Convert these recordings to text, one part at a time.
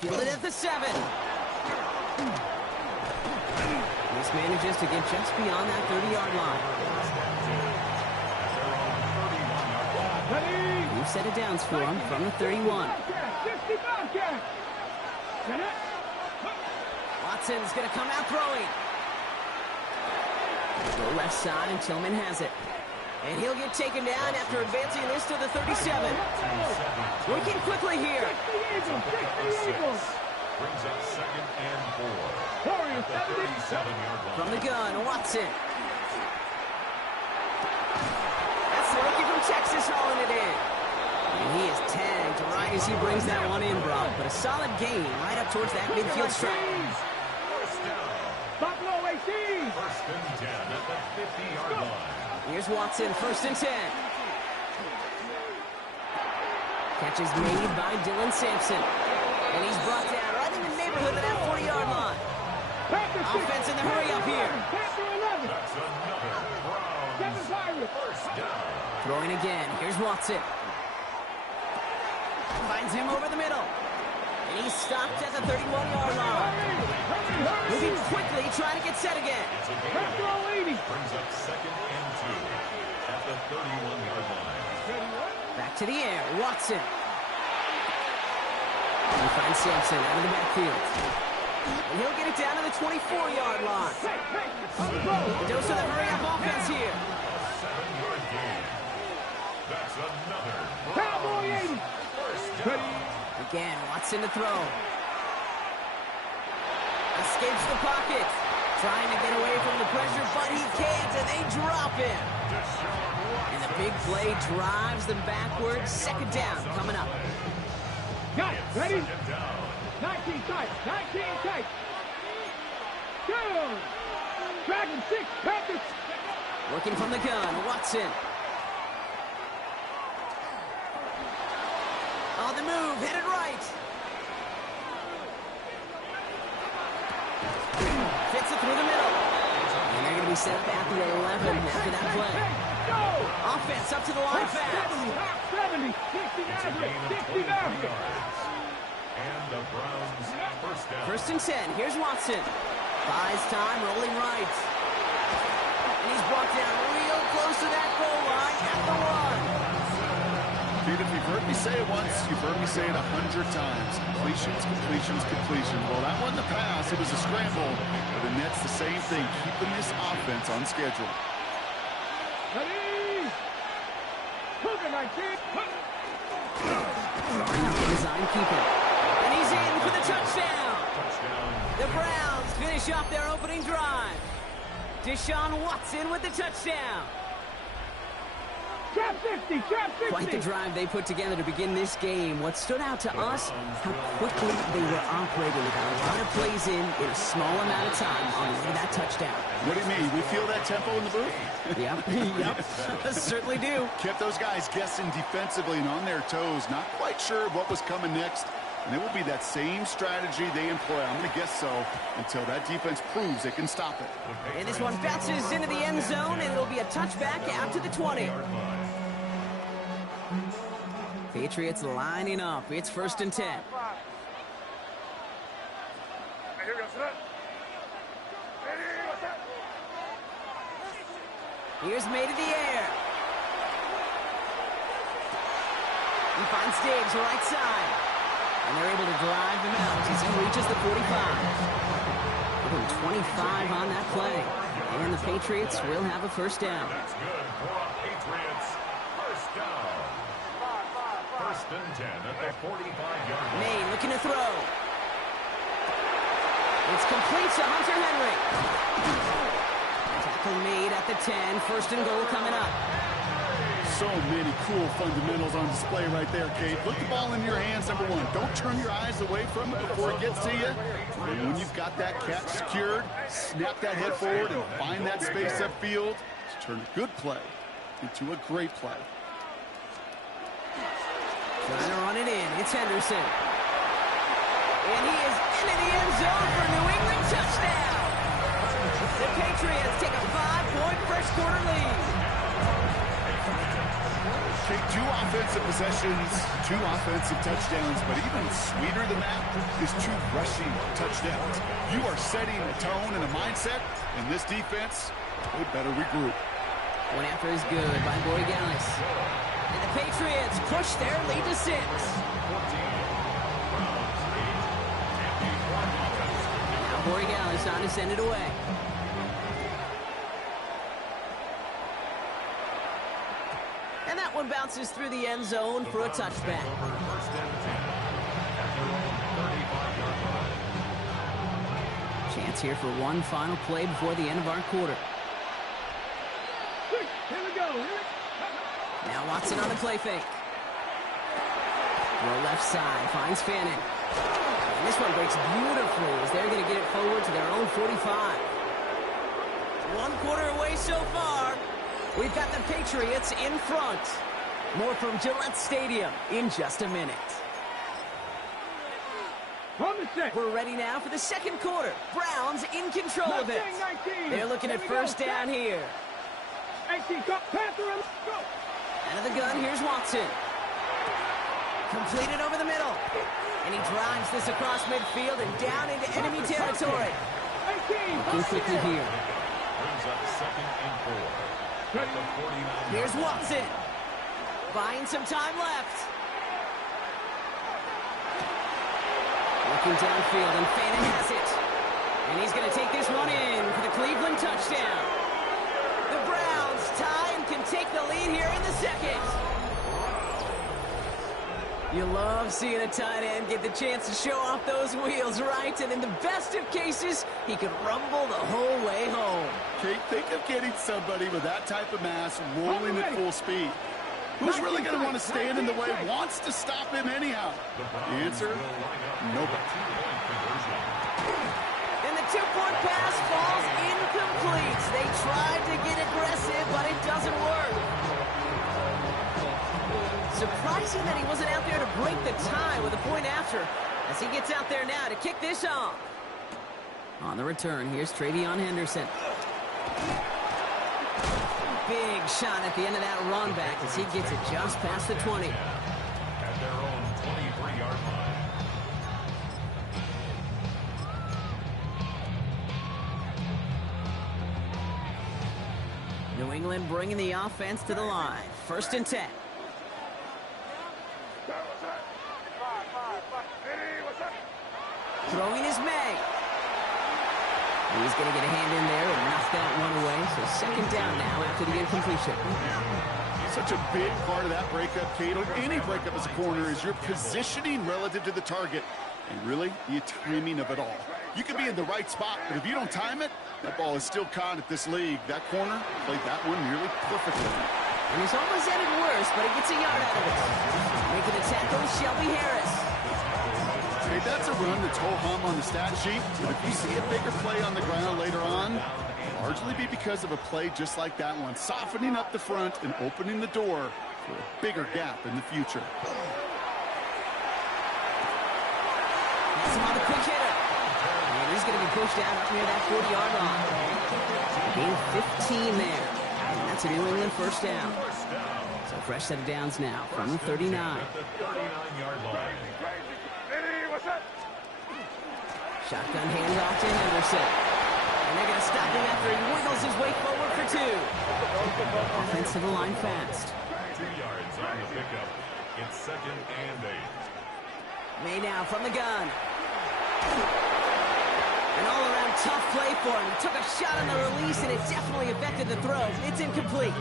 Fielded at the 7. This manages to get just beyond that 30-yard line. New set of downs for him from the 31. Watson's going to come out throwing. Go left side, and Tillman has it. And he'll get taken down after advancing this to the 37. Working quickly here. Brings up 2nd and 4. At the 37-yard line. From the gun, Watson. That's the rookie from Texas hauling it in. And he is tagged right as he brings that one in, Brock. But a solid gain right up towards that midfield stripe. First down. Buffalo AC. 1st and 10 at the 50-yard line. Here's Watson, 1st and 10. Catch is made by Dylan Sampson. And he's brought down right in the neighborhood of that 40-yard line. Offense in the hurry up here. That's another Browns first down. Throwing again. Here's Watson. Finds him over the middle. And he's stopped at the 31-yard line. Moving quickly, trying to get set again. Brings up 2nd and 2 at the 31-yard line. Back to the air. Watson. He finds Sampson out of the backfield. And he'll get it down to the 24-yard line. Dose of the hurry-up offense here. 7-yard gain. That's another Cowboy 80. first down. Again, Watson to throw. Escapes the pocket. Trying to get away from the pressure, but he can't, and they drop him. And the big play drives them backwards. 2nd down coming up. Got it. Ready? 2nd down. 19 tight. 19 tight. Go. Dragon 6. Panthers. Working from the gun, Watson. On the move, headed right. Fits it through the middle. And they're going to be set up at the 11 after that play. Go. Offense up to the line fast. 70. 60 yards. And the Browns first down. 1st and 10. Here's Watson. Buys time, rolling right. And he's brought down real close to that goal line at the 1. Dude, if you've heard me say it once, you've heard me say it 100 times. Completions, completions, completion. Well, that wasn't a pass. It was a scramble. But the Nets, the same thing, keeping this offense on schedule. Ready. Cougar 19. Design keeper. And he's in for the touchdown. The Browns finish off their opening drive. Deshaun Watson with the touchdown. Trap 50. Trap 50. Quite the drive they put together to begin this game. What stood out to us, how quickly they were operating. They got a lot of plays in a small amount of time on the way to that touchdown. What do you mean? We feel that tempo in the booth? Yep. Certainly do. Kept those guys guessing defensively and on their toes. Not quite sure what was coming next. And it will be that same strategy they employ, I'm going to guess so, until that defense proves they can stop it. And this one bounces into the end zone, and it'll be a touchback out to the 20. Patriots lining up. It's 1st and 10. Here's made in the air. He finds Diggs right side. And they're able to drive him out as he reaches the 45. Give him 25 on that play. And the Patriots will have a first down. That's good for a Patriots first down. 1st and 10 at the 45-yard line. Maine looking to throw. It's complete to Hunter Henry. Tackle made at the 10. 1st and goal coming up. So many cool fundamentals on display right there, Kate. Put the ball in your hands, number one. Don't turn your eyes away from it before it gets to you. And when you've got that catch secured, snap that head forward and find that space upfield to turn a good play into a great play. Trying to run it in. It's Henderson. And he is into the end zone for a New England touchdown. The Patriots take a 5-point first quarter lead. Okay, 2 offensive possessions, 2 offensive touchdowns, but even sweeter than that is 2 rushing touchdowns. You are setting a tone and a mindset, and this defense, they better regroup. One after is good by Borregales. And the Patriots push their lead to 6. Now Borregales on to send it away. And that one bounces through the end zone for a touchback. Chance here for one final play before the end of our quarter. Here we go. Now Watson on the play fake. Throw left side, finds Fannin. And this one breaks beautifully as they're going to get it forward to their own 45. 1 quarter away so far. We've got the Patriots in front. More from Gillette Stadium in just a minute. We're ready now for the second quarter. Browns in control of it. They're looking at first down here. Out of the gun, here's Watson. Completed over the middle. And he drives this across midfield and down into enemy territory. Looking quickly here. Brings up 2nd and 4. At the 49. Here's Watson. Buying some time left. Looking downfield, and Fannin has it. And he's going to take this one in for the Cleveland touchdown. The Browns tie and can take the lead here in the second. You love seeing a tight end get the chance to show off those wheels, right? And in the best of cases, he could rumble the whole way home. Okay, think of getting somebody with that type of mass rolling at full speed. Who's really going to want to stand in the way, wants to stop him anyhow? The answer, nobody. And the 2-point pass falls incomplete. They tried to get aggressive, but it doesn't work. Surprising that he wasn't out there to break the tie with a point after, as he gets out there now to kick this off. On the return, here's Travion Henderson. Big shot at the end of that run back as he gets it just past the 20. At their own 23-yard line. New England bringing the offense to the line. 1st and 10. Throwing is May. He's going to get a hand in there and knock that one away. So 2nd down now after the incompletion. Such a big part of that breakup, Kate, or any breakup as a corner, is your positioning relative to the target. And really, the timing of it all. You can be in the right spot, but if you don't time it, that ball is still caught at this league. That corner played that one nearly perfectly. And he's almost at it worse, but he gets a yard out of it. Making the tackle, Shelby Harris. Hey, that's a run that's ho-hum on the stat sheet, but if you see a bigger play on the ground later on, it'll largely be because of a play just like that one, softening up the front and opening the door for a bigger gap in the future. That's him on the quick hitter. And he's going to be pushed out up near that 40-yard line. Gain 15 there. And that's a New England 1st down. So fresh set of downs now from the 39. At the 39-yard line. Shotgun handoff to Henderson. And they're going to stop him after he wiggles his way forward for 2. Offense to the line fast. 2 yards on the pickup. It's 2nd and 8. May now from the gun. An all-around tough play for him. He took a shot on the release, and it definitely affected the throw. It's incomplete.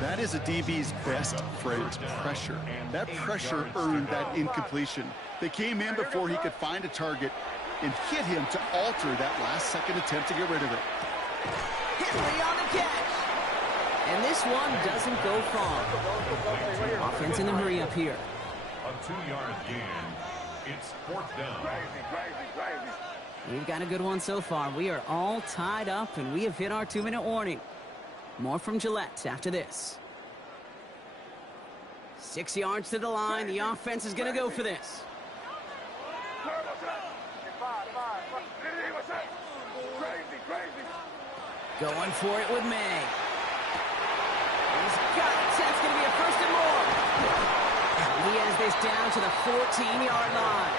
That is a DB's best friend, pressure. That pressure earned that incompletion. They came in before he could find a target and hit him to alter that last-second attempt to get rid of it. Henry on the catch. And this one doesn't go far. Offense in the hurry up here. A 2-yard gain. It's 4th down. We've got a good one so far. We are all tied up, and we have hit our 2-minute warning. More from Gillette after this. 6 yards to the line. The offense is going to go for this. Going for it with May. He's got it. That's going to be a 1st this down to the 14-yard line.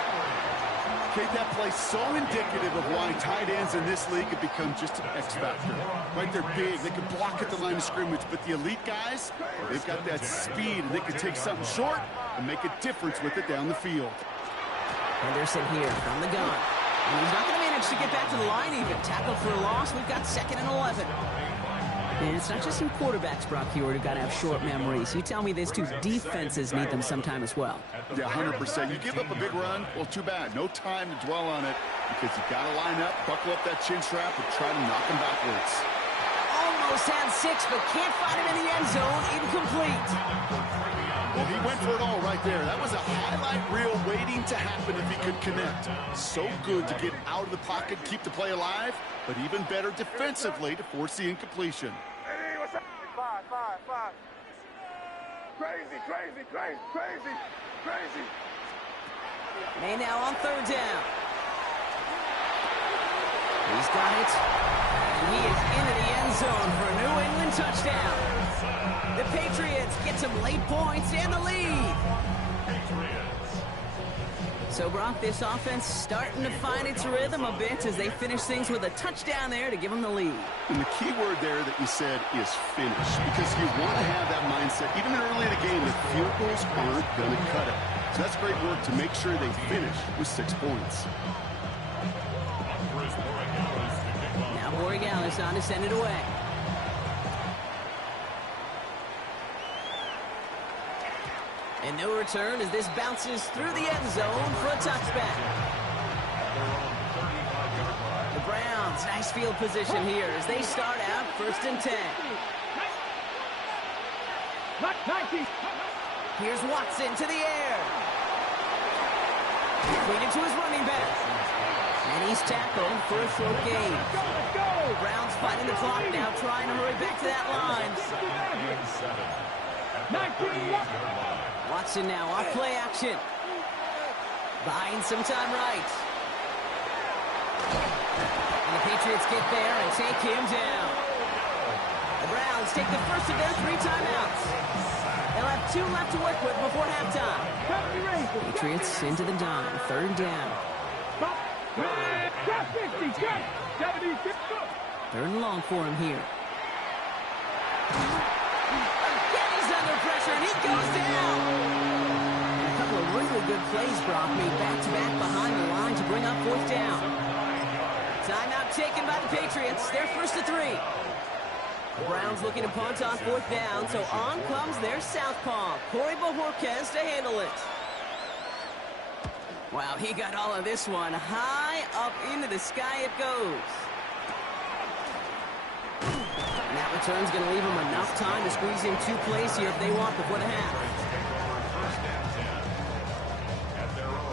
Kate, that play's so indicative of why tight ends in this league have become just an X factor. Right, they're big, they can block at the line of scrimmage, but the elite guys, they've got that speed, and they can take something short and make a difference with it down the field. Henderson here from the gun. And he's not going to manage to get back to the line even. Tackled for a loss. We've got 2nd and 11. And it's not just some quarterbacks, Brock Hewitt, who've got to have short memories. You tell me these two defenses need them sometime as well. Yeah, 100%. You give up a big run, well, too bad. No time to dwell on it because you've got to line up, buckle up that chin strap, and try to knock him backwards. Almost had 6, but can't find him in the end zone. Incomplete. Well, he went for it all right there. That was a highlight reel waiting to happen if he could connect. So good to get out of the pocket, keep the play alive, but even better defensively to force the incompletion. Hey, what's up? Five. Crazy. May now on 3rd down. He's got it. And he is into the end zone for a New England touchdown. The Patriots get some late points and the lead. So, Brock, this offense starting to find its rhythm a bit as they finish things with a touchdown there to give them the lead. And the key word there that you said is finish, because you want to have that mindset, even early in the game, that field goals aren't going to cut it. So that's great work to make sure they finish with 6 points. Now Borregales on to send it away. And no return as this bounces through the end zone for a touchback. The Browns, nice field position here as they start out 1st and 10. Here's Watson to the air. Completed to his running back. And he's tackled for a short gain. Browns fighting the clock now, trying to hurry back to that line. Watson now off play action. Buying some time right. And the Patriots get there and take him down. The Browns take the first of their 3 timeouts. They'll have 2 left to work with before halftime. Patriots into the dime, 3rd down. 3rd and long for him here. Under pressure, and he goes down. And a couple of really good plays, Brock, made back-to-back behind the line to bring up 4th down. Timeout taken by the Patriots. They're 1st to 3. The Browns looking to punt on 4th down, so on comes their southpaw, Corey Bojorquez, to handle it. Wow, he got all of this one. High up into the sky it goes. And that return's going to leave them enough time to squeeze in 2 plays here if they want before the half.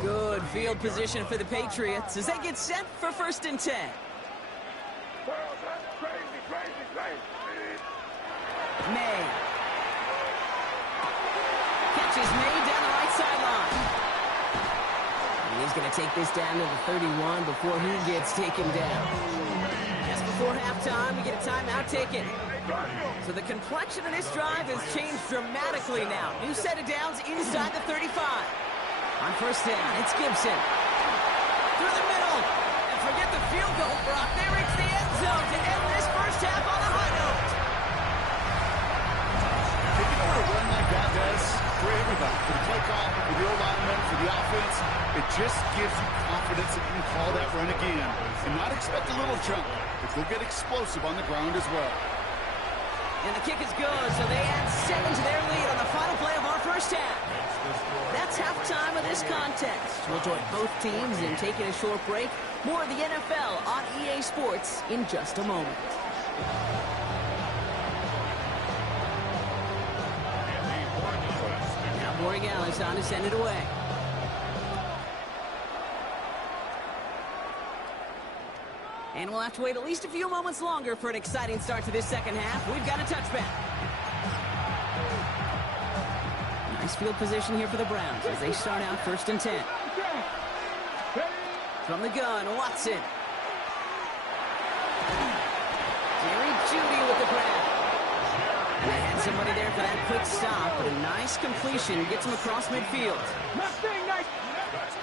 Good field position for the Patriots as they get set for 1st and 10. May. Catch is made down the right sideline. And he's going to take this down to the 31 before he gets taken down. Just before halftime, we get a timeout taken. So the complexion of this drive has changed dramatically now. New set of downs inside the 35. On 1st down, it's Gibson. Through the middle. And forget the field goal, Brock. They reach the end zone to end this first half on a high note. Taking over a run like that does for everybody, for the play call, for the old lineman, for the offense, it just gives you confidence that you can call that run again and not expect a little jump, but they'll get explosive on the ground as well. And the kick is good, so they add 7 to their lead on the final play of our first half. That's halftime of this contest. We'll join both teams in taking a short break. More of the NFL on EA Sports in just a moment. Now Borregales on to send it away. And we'll have to wait at least a few moments longer for an exciting start to this second half. We've got a touchback. Nice field position here for the Browns as they start out 1st and 10. From the gun, Watson. Jerry Jeudy with the grab. And they had somebody there for that quick stop, but a nice This completion gets him across midfield.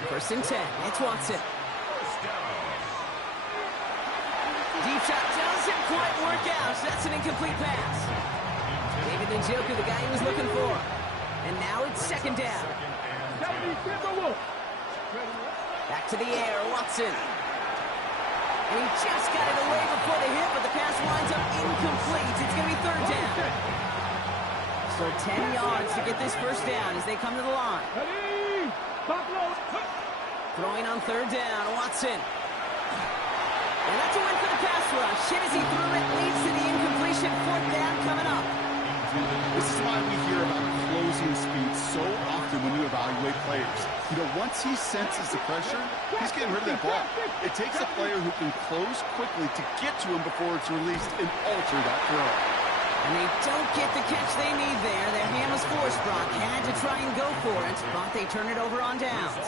First and 10. It's Watson. Deep shot doesn't quite work out. That's an incomplete pass. David Njoku, the guy he was looking for. And now it's second down. Back to the air, Watson. And he just got it away before the hit, but the pass winds up incomplete. It's going to be third down. So 10 yards to get this first down as they come to the line. Throwing on third down, Watson. And that's a win for the pass rush. Hit as he threw it, leads to the incompletion. Fourth down coming up. This is why we hear about closing speed so often when you evaluate players. You know, once he senses the pressure, he's getting rid of that ball. It takes a player who can close quickly to get to him before it's released and alter that throw. And they don't get the catch they need there. Their hand was forced. Brock had to try and go for it, but they turn it over on downs.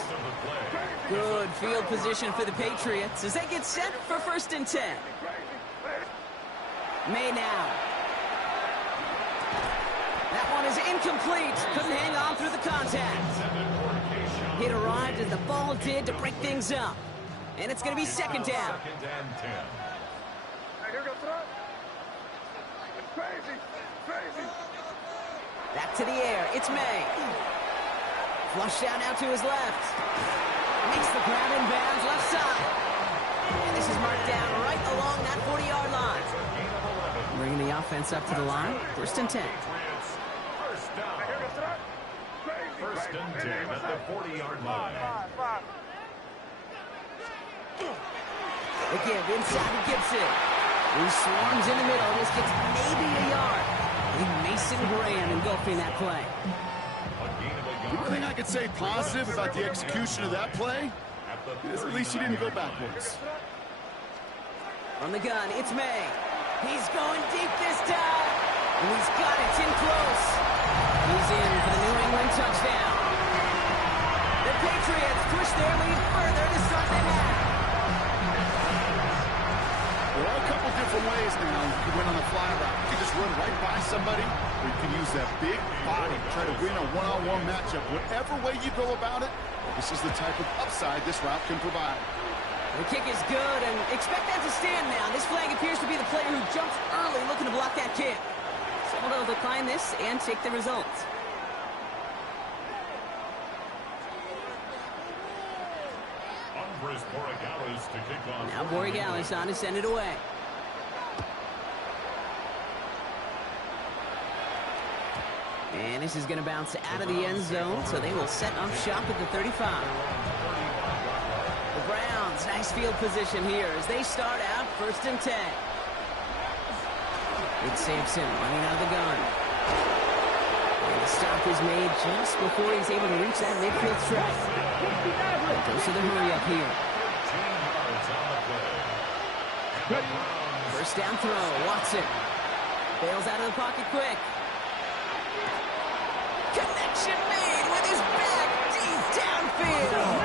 Good field position for the Patriots as they get set for first and 10. May now. That one is incomplete. Couldn't hang on through the contact. It arrived as the ball did to break things up. And it's going to be second down. Back to the air. It's May. Flush down now to his left. Makes the grab in bounds left side. And this is marked down right along that 40-yard line. Bringing the offense up to the line. First and 10. First and 10 at the 40-yard line. The give inside to Gibson. He swarms in the middle. This gets maybe a yard. Mason Graham engulfing that play. The only thing I could say positive about the execution of that play is at least he didn't go backwards. On the gun, it's May. He's going deep this time. And he's got it. It's in close. He's in for the New England touchdown. The Patriots push their lead further to start the half. There are a couple different ways now you can win on the fly route. You can just run right by somebody, or you can use that big body, try to win a one-on-one matchup. Whatever way you go about it, this is the type of upside this route can provide. The kick is good, and expect that to stand now. This flag appears to be the player who jumps early looking to block that kick. So they'll decline this and take the results. Now Borregales on to send it away. And this is going to bounce out of the end zone, so they will set up shop at the 35. The Browns, nice field position here as they start out first and 10. It's Sampson running out of the gun. And the stop is made just before he's able to reach that midfield stretch. Goes to the hurry up here. First down throw, Watson. Bails out of the pocket quick. Connection made with his back deep downfield.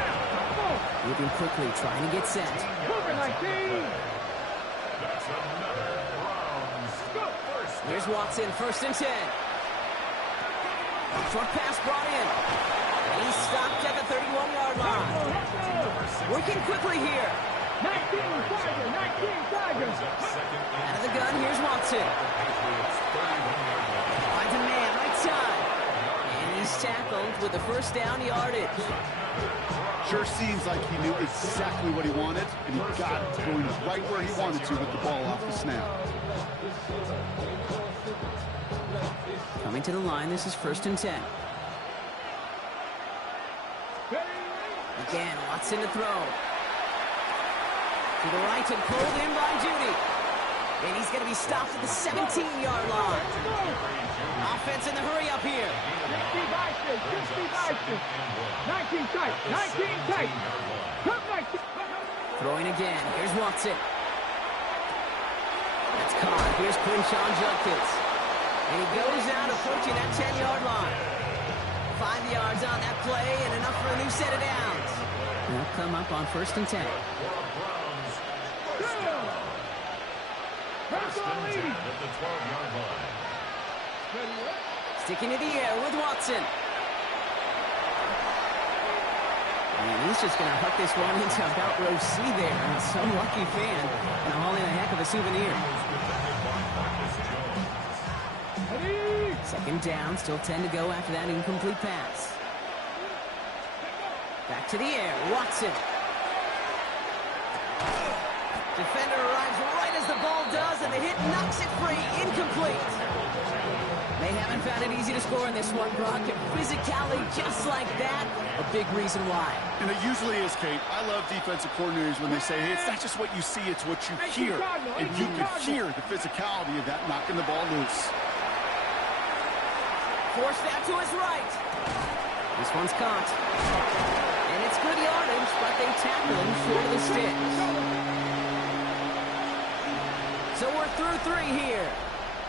Moving quickly, trying to get set. Here's Watson, first and 10. Short pass brought in. And he's stopped at the 31-yard line. Working quickly here. 19 Tigers. Out of the gun, here's Watson. Finds a man right side. And he's tackled with the first down yardage. Sure seems like he knew exactly what he wanted, and he got it going right where he wanted to with the ball off the snap. Coming to the line, this is first and 10. Again, Watson to throw. To the right and pulled in by Judy. And he's going to be stopped at the 17-yard line. Offense in the hurry up here. 19 tight. Throwing again. Here's Watson. That's caught. Here's Quinshawn Judkins. And he goes out approaching that 10-yard line. 5 yards on that play and enough for a new set of downs. They'll come up on first and 10. Sticking to the air with Watson. And he's just going to hook this one into about row C there. And some lucky fan and hauling a heck of a souvenir. Second down, still 10 to go after that incomplete pass. Back to the air, Watson. Defender arrives right as the ball does, and the hit knocks it free. Incomplete. They haven't found it easy to score in this one, Brock. And physicality just like that, a big reason why. And it usually is, Kate. I love defensive coordinators when they say, hey, it's not just what you see, it's what you hear. And you can hear the physicality of that knocking the ball loose. Forced out to his right. This one's caught. And it's good yardage, but they tackle him short of the sticks. So we're through 3 here.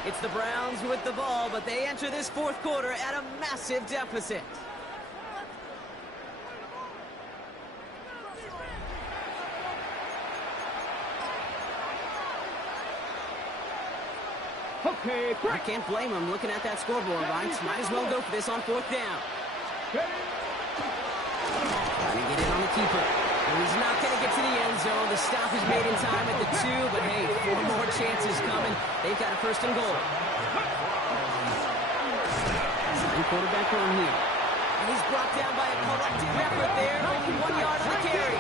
It's the Browns with the ball, but they enter this fourth quarter at a massive deficit. Okay, I can't blame him looking at that scoreboard, right? Might as well go for this on 4th down. Trying to get it on the keeper. And he's not going to get to the end zone. The stop is made in time at the 2, but hey, 4 more chances coming. They've got a 1st and goal. Quarterback on here. And he's brought down by a collective effort there. Only 1 yard on the carry.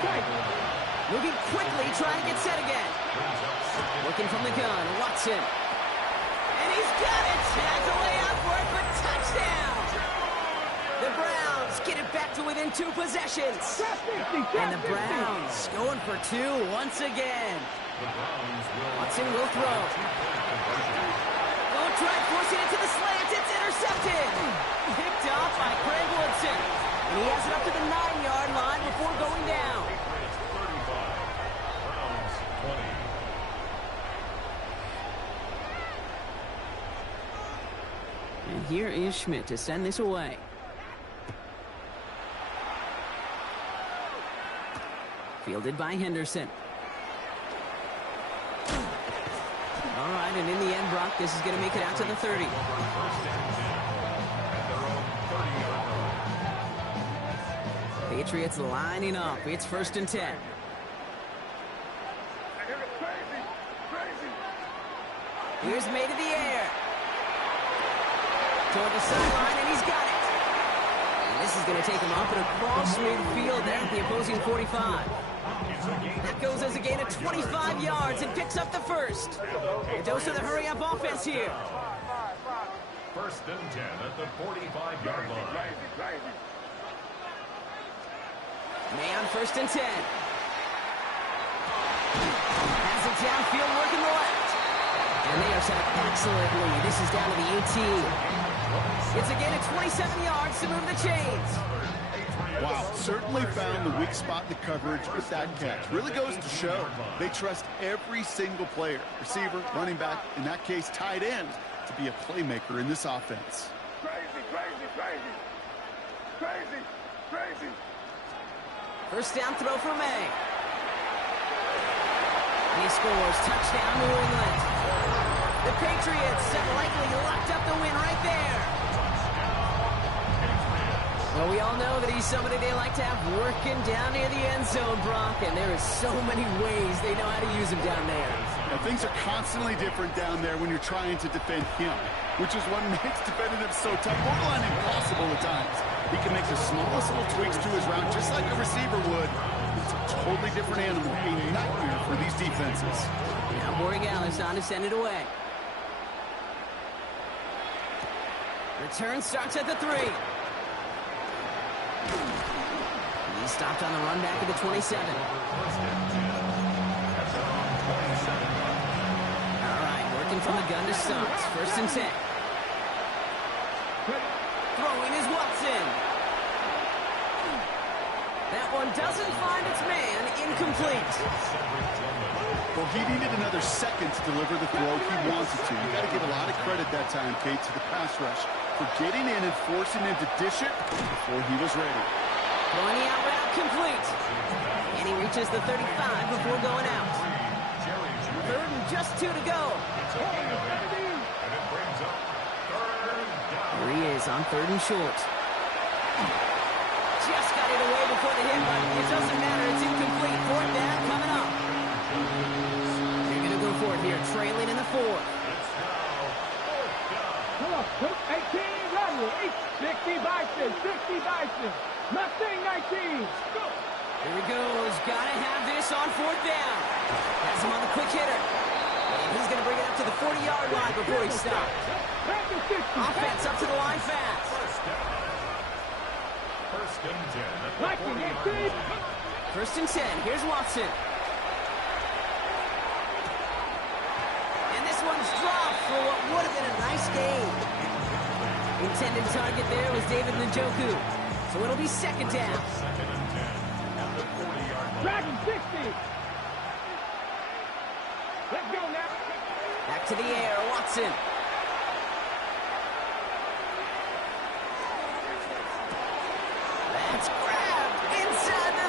Moving quickly, trying to get set again. Looking from the gun, Watson. And he's got it. Has a layout for it, but touchdown. The Browns get it back to within 2 possessions. And the Browns going for 2 once again. Watson will throw. Don't try forcing it to the slant. It's intercepted. Picked off by Craig Woodson. And he has it up to the 9-yard line before going down. And here is Schmidt to send this away. Fielded by Henderson. All right, and in the end, Brock, this is going to make it out to the 30. Patriots lining up. It's 1st and 10. Here's made to the air. Toward the sideline, and he's got it. And this is going to take him up and across midfield there at the opposing 45. That goes as a gain of 25 yards and picks up the 1st. A dose of the hurry-up offense here. 1st and 10 at the 45-yard line. May on 1st and 10. Has it downfield, working the left. And they are set up excellently. This is down to the 18. It's a gain of 27 yards to move the chains. Wow, certainly found the weak spot in the coverage with that catch. Really goes to show they trust every single player, receiver, running back, in that case, tight end, to be a playmaker in this offense. Crazy, crazy, crazy. Crazy, crazy. 1st down throw for May. And he scores. Touchdown, New England. The Patriots have likely locked up the win right there. Well, we all know that he's somebody they like to have working down near the end zone, Brock, and there is so many ways they know how to use him down there. Now, things are constantly different down there when you're trying to defend him, which is what makes defending him so tough, borderline impossible at times. He can make the smallest little tweaks to his route, just like a receiver would. It's a totally different animal, a nightmare for these defenses. Now Borregales on to send it away. Return starts at the 3. He's stopped on the run back at the 27. All right, working from the gun to start. 1st and 10. Throwing is Watson. That one doesn't find its man. Incomplete. Well, he needed another second to deliver the throw he wanted to. You got to give a lot of credit that time, Kate, to the pass rush for getting in and forcing him to dish it before he was ready. Throwing the out route complete. And he reaches the 35 before going out. 3rd and just 2 to go. Here he is on 3rd and short. Just got it away before the hit, but it doesn't matter. It's incomplete. 4th down coming up. They're going to go for it here, trailing in the 4th. Come on, 18, run, 60 Bison, 60 Bison, Mustang 19, go! Here he goes, gotta have this on 4th down. Has him on the quick hitter. And he's gonna bring it up to the 40-yard line before he stops. Offense up to the line fast. First and 10 at the 40-yard line. 1st and 10, here's Watson. And this one's dropped for what would have been a nice game. Intended target there was David Njoku. So it'll be 2nd down. Second and 10 at the 40-yard line. Dragon 60. Let's go now. Back to the air, Watson. That's grabbed inside the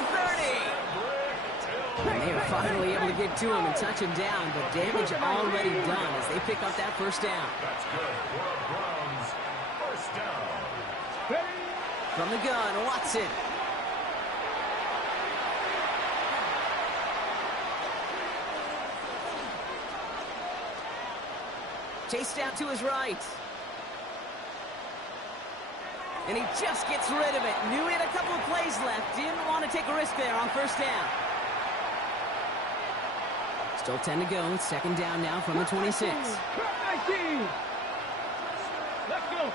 30. And they are finally able to get to him and touch him down, but damage already done as they pick up that 1st down. That's good for a Browns first down. From the gun, Watson. Chased out to his right. And he just gets rid of it. Knew he had a couple of plays left. Didn't want to take a risk there on 1st down. Still 10 to go. 2nd down now from the 26. 19. Let's go.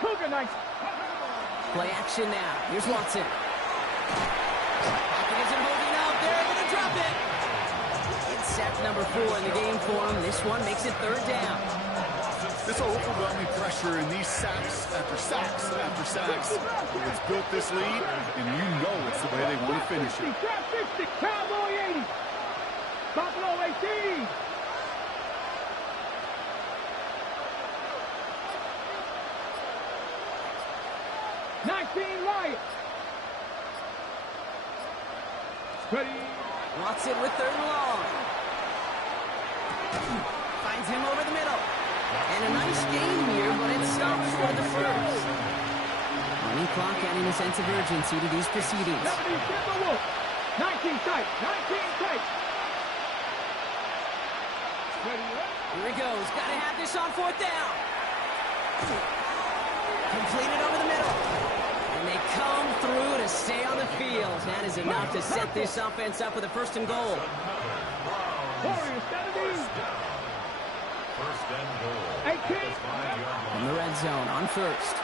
Cougar 19. Play action now. Here's Watson. Pocket isn't holding up. They're able to drop it. It's sack number 4 in the game for him. This one makes it 3rd down. This overwhelming pressure and these sacks after sacks after sacks. It's built this lead, and you know it's the way they want to finish it. 60, Cowboy 80. Buffalo 18. Riot. Ready. Watson with 3rd and long. Finds him over the middle. And a nice game here, but it stops for the 1st. Running clock adding a sense of urgency to these proceedings. 19 tight. 19 tight. Ready. Here he goes. Got to have this on 4th down. Completed over the middle. And they come through to stay on the field. That is enough to set this offense up with a 1st and goal. Warriors 70. First and goal. 18. In the red zone on 1st.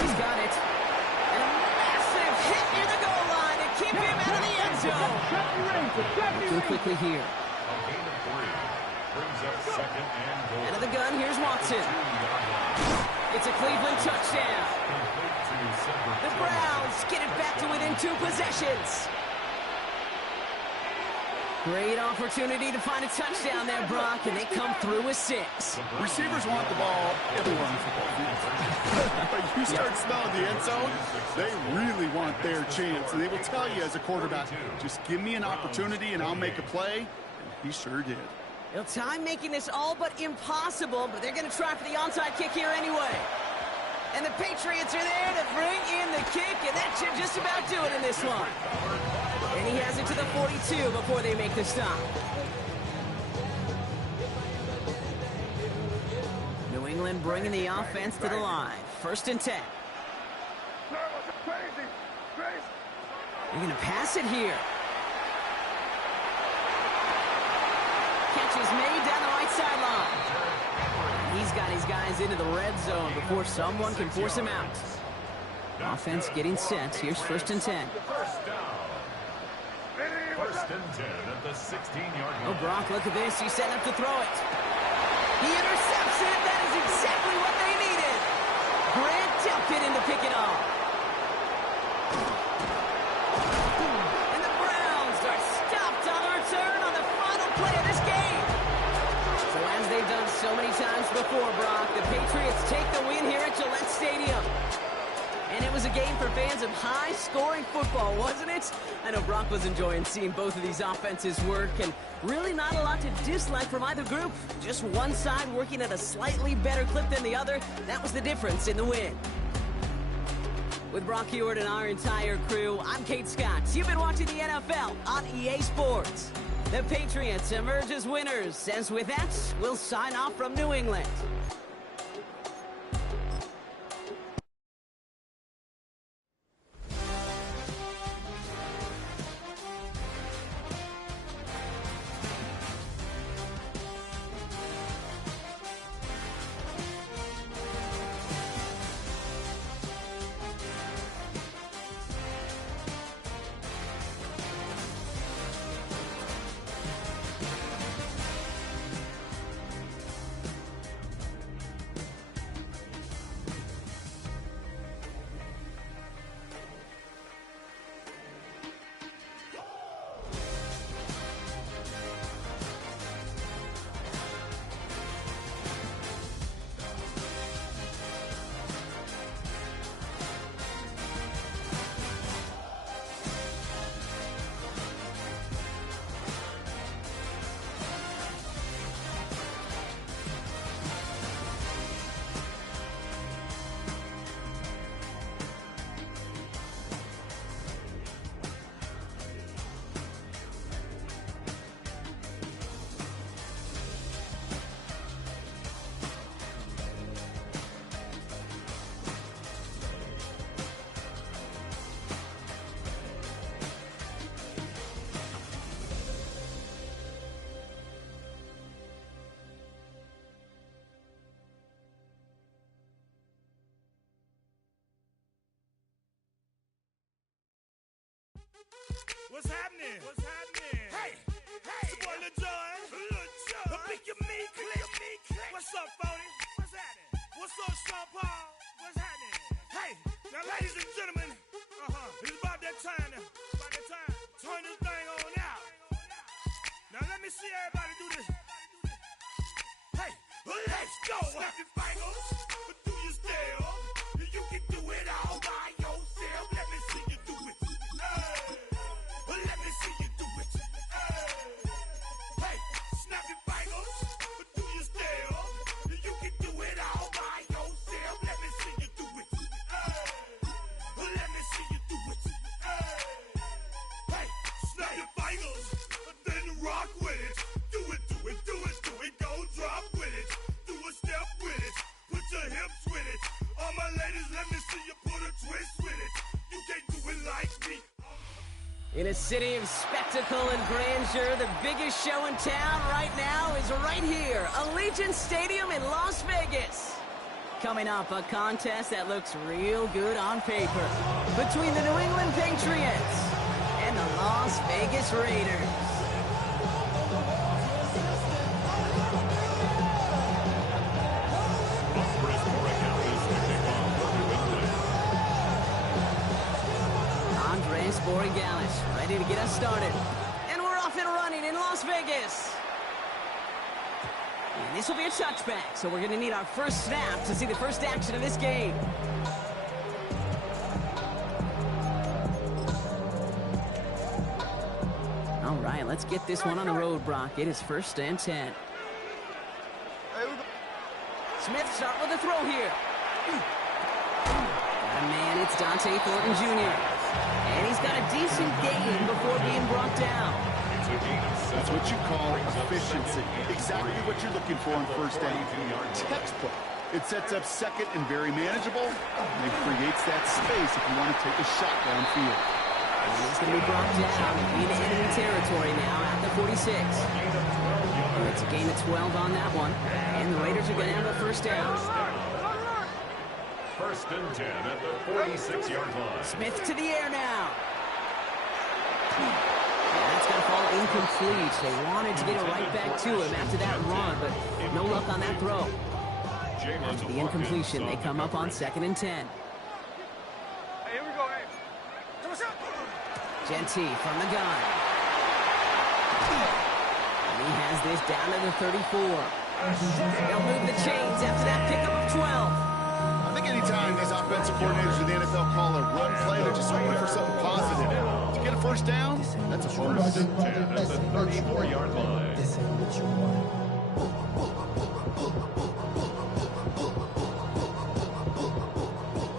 He's got it. And a massive hit near the goal line to keep him out of the end zone. Looking quickly here. A gain of 3 brings up second and goal. Out of the gun, here's Watson. It's a Cleveland touchdown. The Browns get it back to within 2 possessions. Great opportunity to find a touchdown there, Brock, and they come through with 6. Receivers want the ball everywhere on the football field. But you start smelling the end zone, they really want their chance. And they will tell you as a quarterback, just give me an opportunity and I'll make a play. And he sure did. Well, time making this all but impossible, but they're going to try for the onside kick here anyway. And the Patriots are there to bring in the kick, and that should just about do it in this one. And he has it to the 42 before they make the stop. New England bringing the offense to the line. 1st and 10. Crazy. Crazy. They're going to pass it here. Catch is made down the right sideline. He's got his guys into the red zone before someone can force him out. Offense getting set. Here's 1st and 10. First down. First and 10 at the 16-yard line. Oh, Brock, look at this. He's setting up to throw it. He intercepts it. That is exactly what they needed. Grant tempted him to pick it off. And the Browns are stopped on the return on the final play of this game. So as they've done so many times before, Brock, the Patriots take the win here at Gillette Stadium. And it was was a game for fans of high-scoring football, wasn't it? I know Brock was enjoying seeing both of these offenses work, and really not a lot to dislike from either group. Just one side working at a slightly better clip than the other. That was the difference in the win. With Brock Heward and our entire crew, I'm Kate Scott. You've been watching the NFL on EA Sports. The Patriots emerge as winners, as with that, we'll sign off from New England. What's happening? What's happening? Hey, hey, it's your boy Lil Jon. Lil Jon. Pick your meat click. What's up, Phony? What's happening? What's up, Sean Paul? What's happening? Hey, now, ladies and gentlemen, it's about that time. Turn this thing on out. Now let me see everybody do this. Hey, let's go. Snap your fingers, but do your step. You can do it all by yourself. Let me see you do it. Let me see you do it. Hey, snap your fingers, but do your step. You can do it all by yourself. Let me see you do it. Let me see you do it. Hey, snap your fingers, then rock with it. Do it, do it, do it, do it. Go drop with it. Do a step with it. Put your hips with it. All my ladies, let me see you put a twist with it. You can't do it like me. In a city of spectacle and grandeur, the biggest show in town right now is right here, Allegiant Stadium in Las Vegas. Coming up, a contest that looks real good on paper between the New England Patriots and the Las Vegas Raiders. Borregales, ready to get us started. And we're off and running in Las Vegas. And this will be a touchback, so we're going to need our first snap to see the first action of this game. All right, let's get this one on the road, Brock. It is 1st and 10. Smith start with a throw here. Got a man, it's Dante Thornton Jr. And he's got a decent gain before being brought down. That's what you call efficiency. Exactly what you're looking for in first down. Textbook. It sets up second and very manageable. And it creates that space if you want to take a shot downfield. And he's going to be brought down in enemy territory now at the 46. And it's a gain of 12 on that one. And the Raiders are going to have a first down. 1st and 10 at the 46-yard line. Smith to the air now. Yeah, that's going to fall incomplete. They wanted to get it right back to him after that run, but no luck on that throw. After the incompletion, they come up on 2nd and 10. Hey, here we go, hey. Genty from the gun. And he has this down to the 34. They'll move the chains after that pickup of 12. I think anytime these offensive coordinators of the NFL call a run play. They're just hoping for something positive. To get a first down, that's a bonus. 10 at the 34-yard line.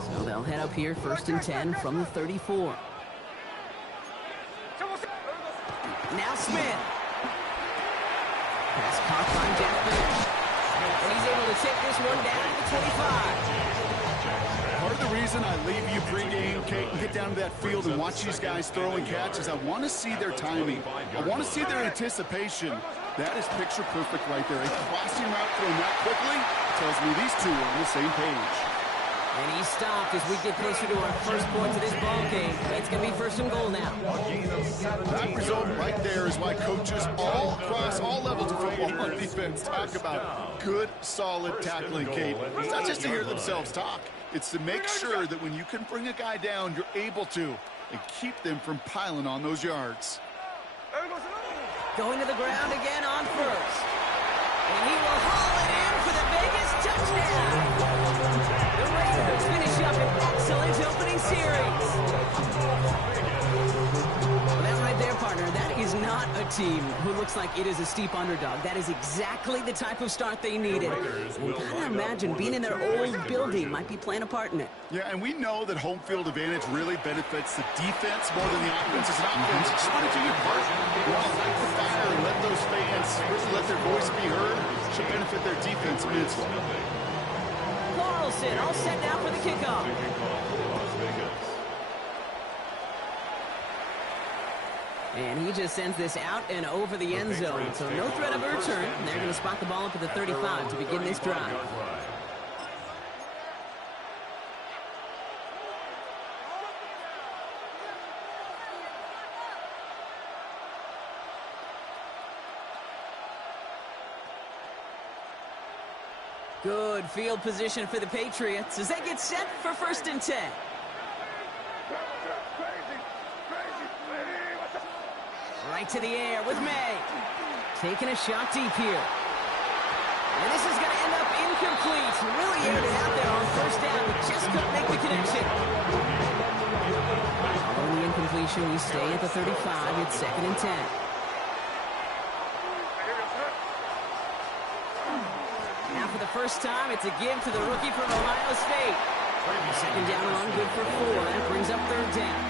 So they'll head up here, 1st and 10 from the 34. Now Smith. Pass caught by Jack Finch. And he's able to take this one down to the 25. Part of the reason I leave you pregame, Kate, and get down to that field and watch these guys throw and catch is I want to see their timing. I want to see their anticipation. That is picture perfect right there. A crossing route thrown that quickly tells me these two are on the same page. And he stopped as we get closer to our first point of this ball game. It's going to be 1st and goal now. That result right there is why coaches all across all levels of football on defense talk about good, solid tackling, Kate. It's not just to hear themselves talk. It's to make sure that when you can bring a guy down, you're able to, and keep them from piling on those yards. Going to the ground again on 1st. And he will haul it in for the Vegas touchdown. The Raiders finish up an excellent opening series. Well, that right there, partner, that is not a team who looks like it is a steep underdog. That is exactly the type of start they needed. And kind of imagine being in their old building might be playing a part in it. Yeah, and we know that home field advantage really benefits the defense more than the offense. As an offense, just want to do your part. Well, light the fire and let those fans really let their voice be heard. Should benefit their defense immensely. Carlson all set now for the kickoff. And he just sends this out and over the end zone. So no threat of a return. They're going to spot the ball up at the 35 to begin this drive. Good field position for the Patriots as they get set for 1st and 10. Right to the air with May. Taking a shot deep here. And this is going to end up incomplete. Really aired it out there on 1st down, but just couldn't make the connection. Following the incompletion, we stay at the 35. It's 2nd and 10. Now for the first time, it's a give to the rookie from Ohio State. 2nd down run, good for 4. That brings up 3rd down.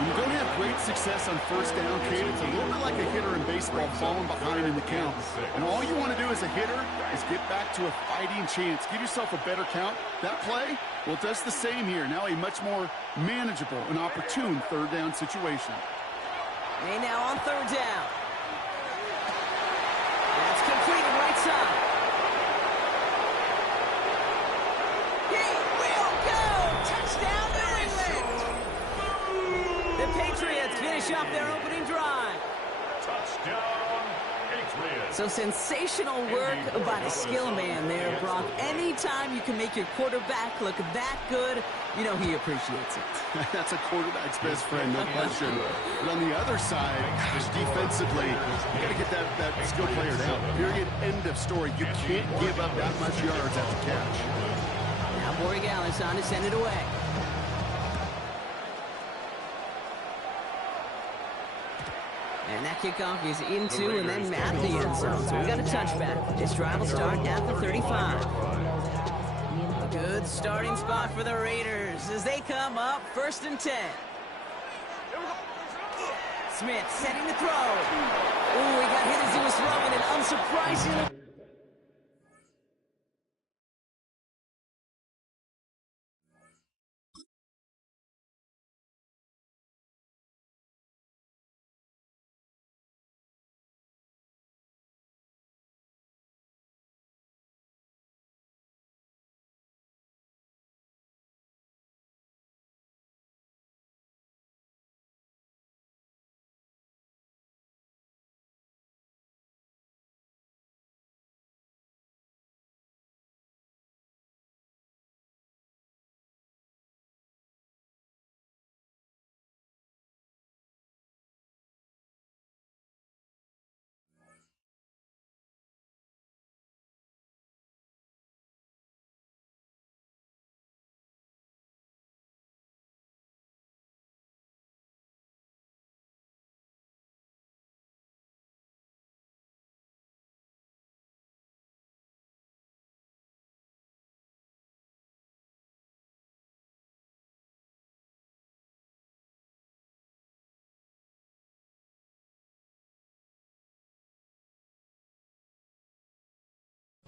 When you don't have great success on 1st down, Kate, it's a little bit like a hitter in baseball falling behind in the count. And all you want to do as a hitter is get back to a fighting chance. Give yourself a better count. That play, well, it does the same here. Now a much more manageable and opportune 3rd down situation. May now on 3rd down. That's completed right side. He will go! Touchdown, New England! The Patriots finish off their opening drive. Touchdown, Patriots. So sensational work by the skill man there, Brock. Anytime you can make your quarterback look that good, you know he appreciates it. That's a quarterback's best friend, no question. But on the other side, gosh, defensively, you got to get that skill player down. Period. End of story. You can't give up that much yards at the catch. Now Borregales on to send it away. And that kickoff is into and then at the end zone. So we've got a touchback. This drive will start at the 35. A good starting spot for the Raiders as they come up 1st and 10. Smith setting the throw. Ooh, he got hit as he was throwing, and unsurprisingly,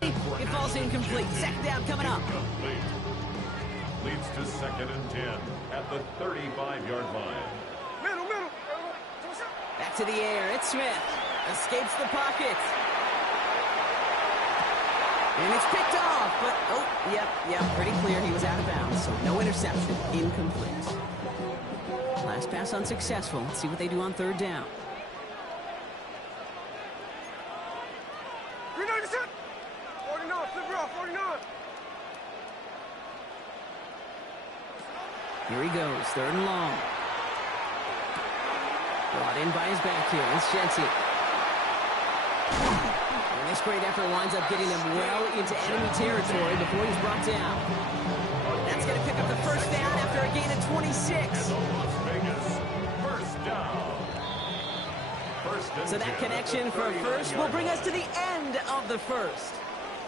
It falls incomplete. Second down coming up. Incomplete. Leads to 2nd and 10 at the 35-yard line. Middle. Back to the air. It's Smith. Escapes the pocket. And it's picked off. But, yep, pretty clear he was out of bounds. So no interception. Incomplete. Last pass unsuccessful. Let's see what they do on 3rd down. Here he goes, 3rd and long. Brought in by his back here. It's Jensen. And this great effort winds up getting him well into enemy territory before he's brought down. That's going to pick up the 1st down after a gain of 26. Las Vegas, 1st down. So that connection for a first will bring us to the end of the 1st.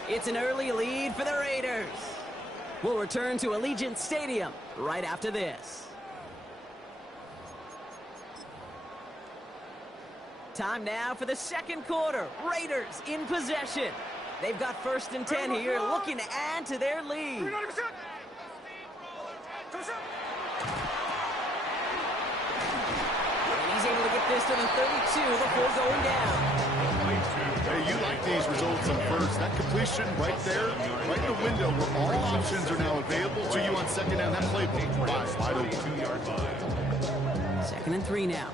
It's an early lead for the Raiders. We'll return to Allegiant Stadium right after this. Time now for the 2nd quarter. Raiders in possession. They've got 1st and 10 here, looking to add to their lead. And he's able to get this to the 32 before going down. Hey, you like these results on 1st. That completion right there, right in the window where all options are now available to you on 2nd down. That playbook, wide open. 2-yard line. 2nd and 3 now.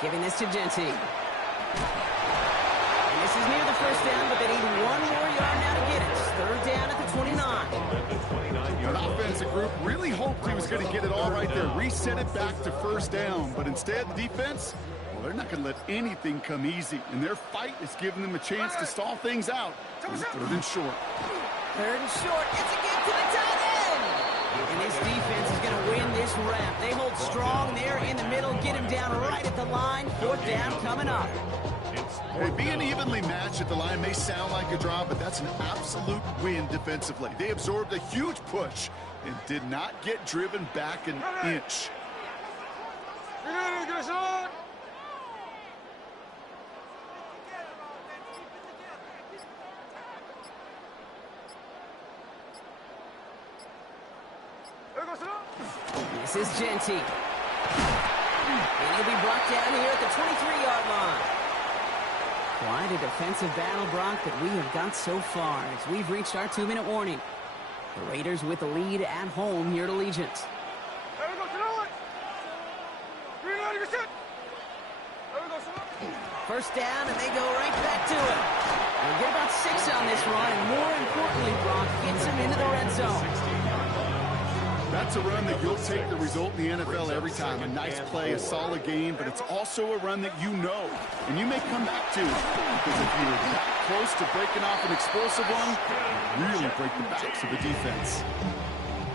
Giving this to Genty. And this is near the 1st down, but they need 1 more yard now to get it. 3rd down at the 29. An offensive group really hoped he was going to get it all right there, reset it back to 1st down. But instead, the defense, well, they're not going to let anything come easy. And their fight is giving them a chance to stall things out. 3rd and short. 3rd and short. It's a get to the tight end. And this defense is going to win this rep. They hold strong there in the middle, get him down right at the line. 4th down coming up. Hey, being evenly matched at the line may sound like a draw, but that's an absolute win defensively. They absorbed a huge push and did not get driven back an inch. This is Genty. And he'll be brought down here at the 23-yard line. Quite a defensive battle, Brock, that we have got so far as we've reached our 2-minute warning. The Raiders with the lead at home here at Allegiant. 1st down, and they go right back to it. They'll get about 6 on this run, and more importantly, Brock gets him into the red zone. That's a run that you'll take the result in the NFL every time. A nice play, a solid game, but it's also a run that you know, and you may come back to. Because if you're that close to breaking off an explosive one, really break the backs of the defense.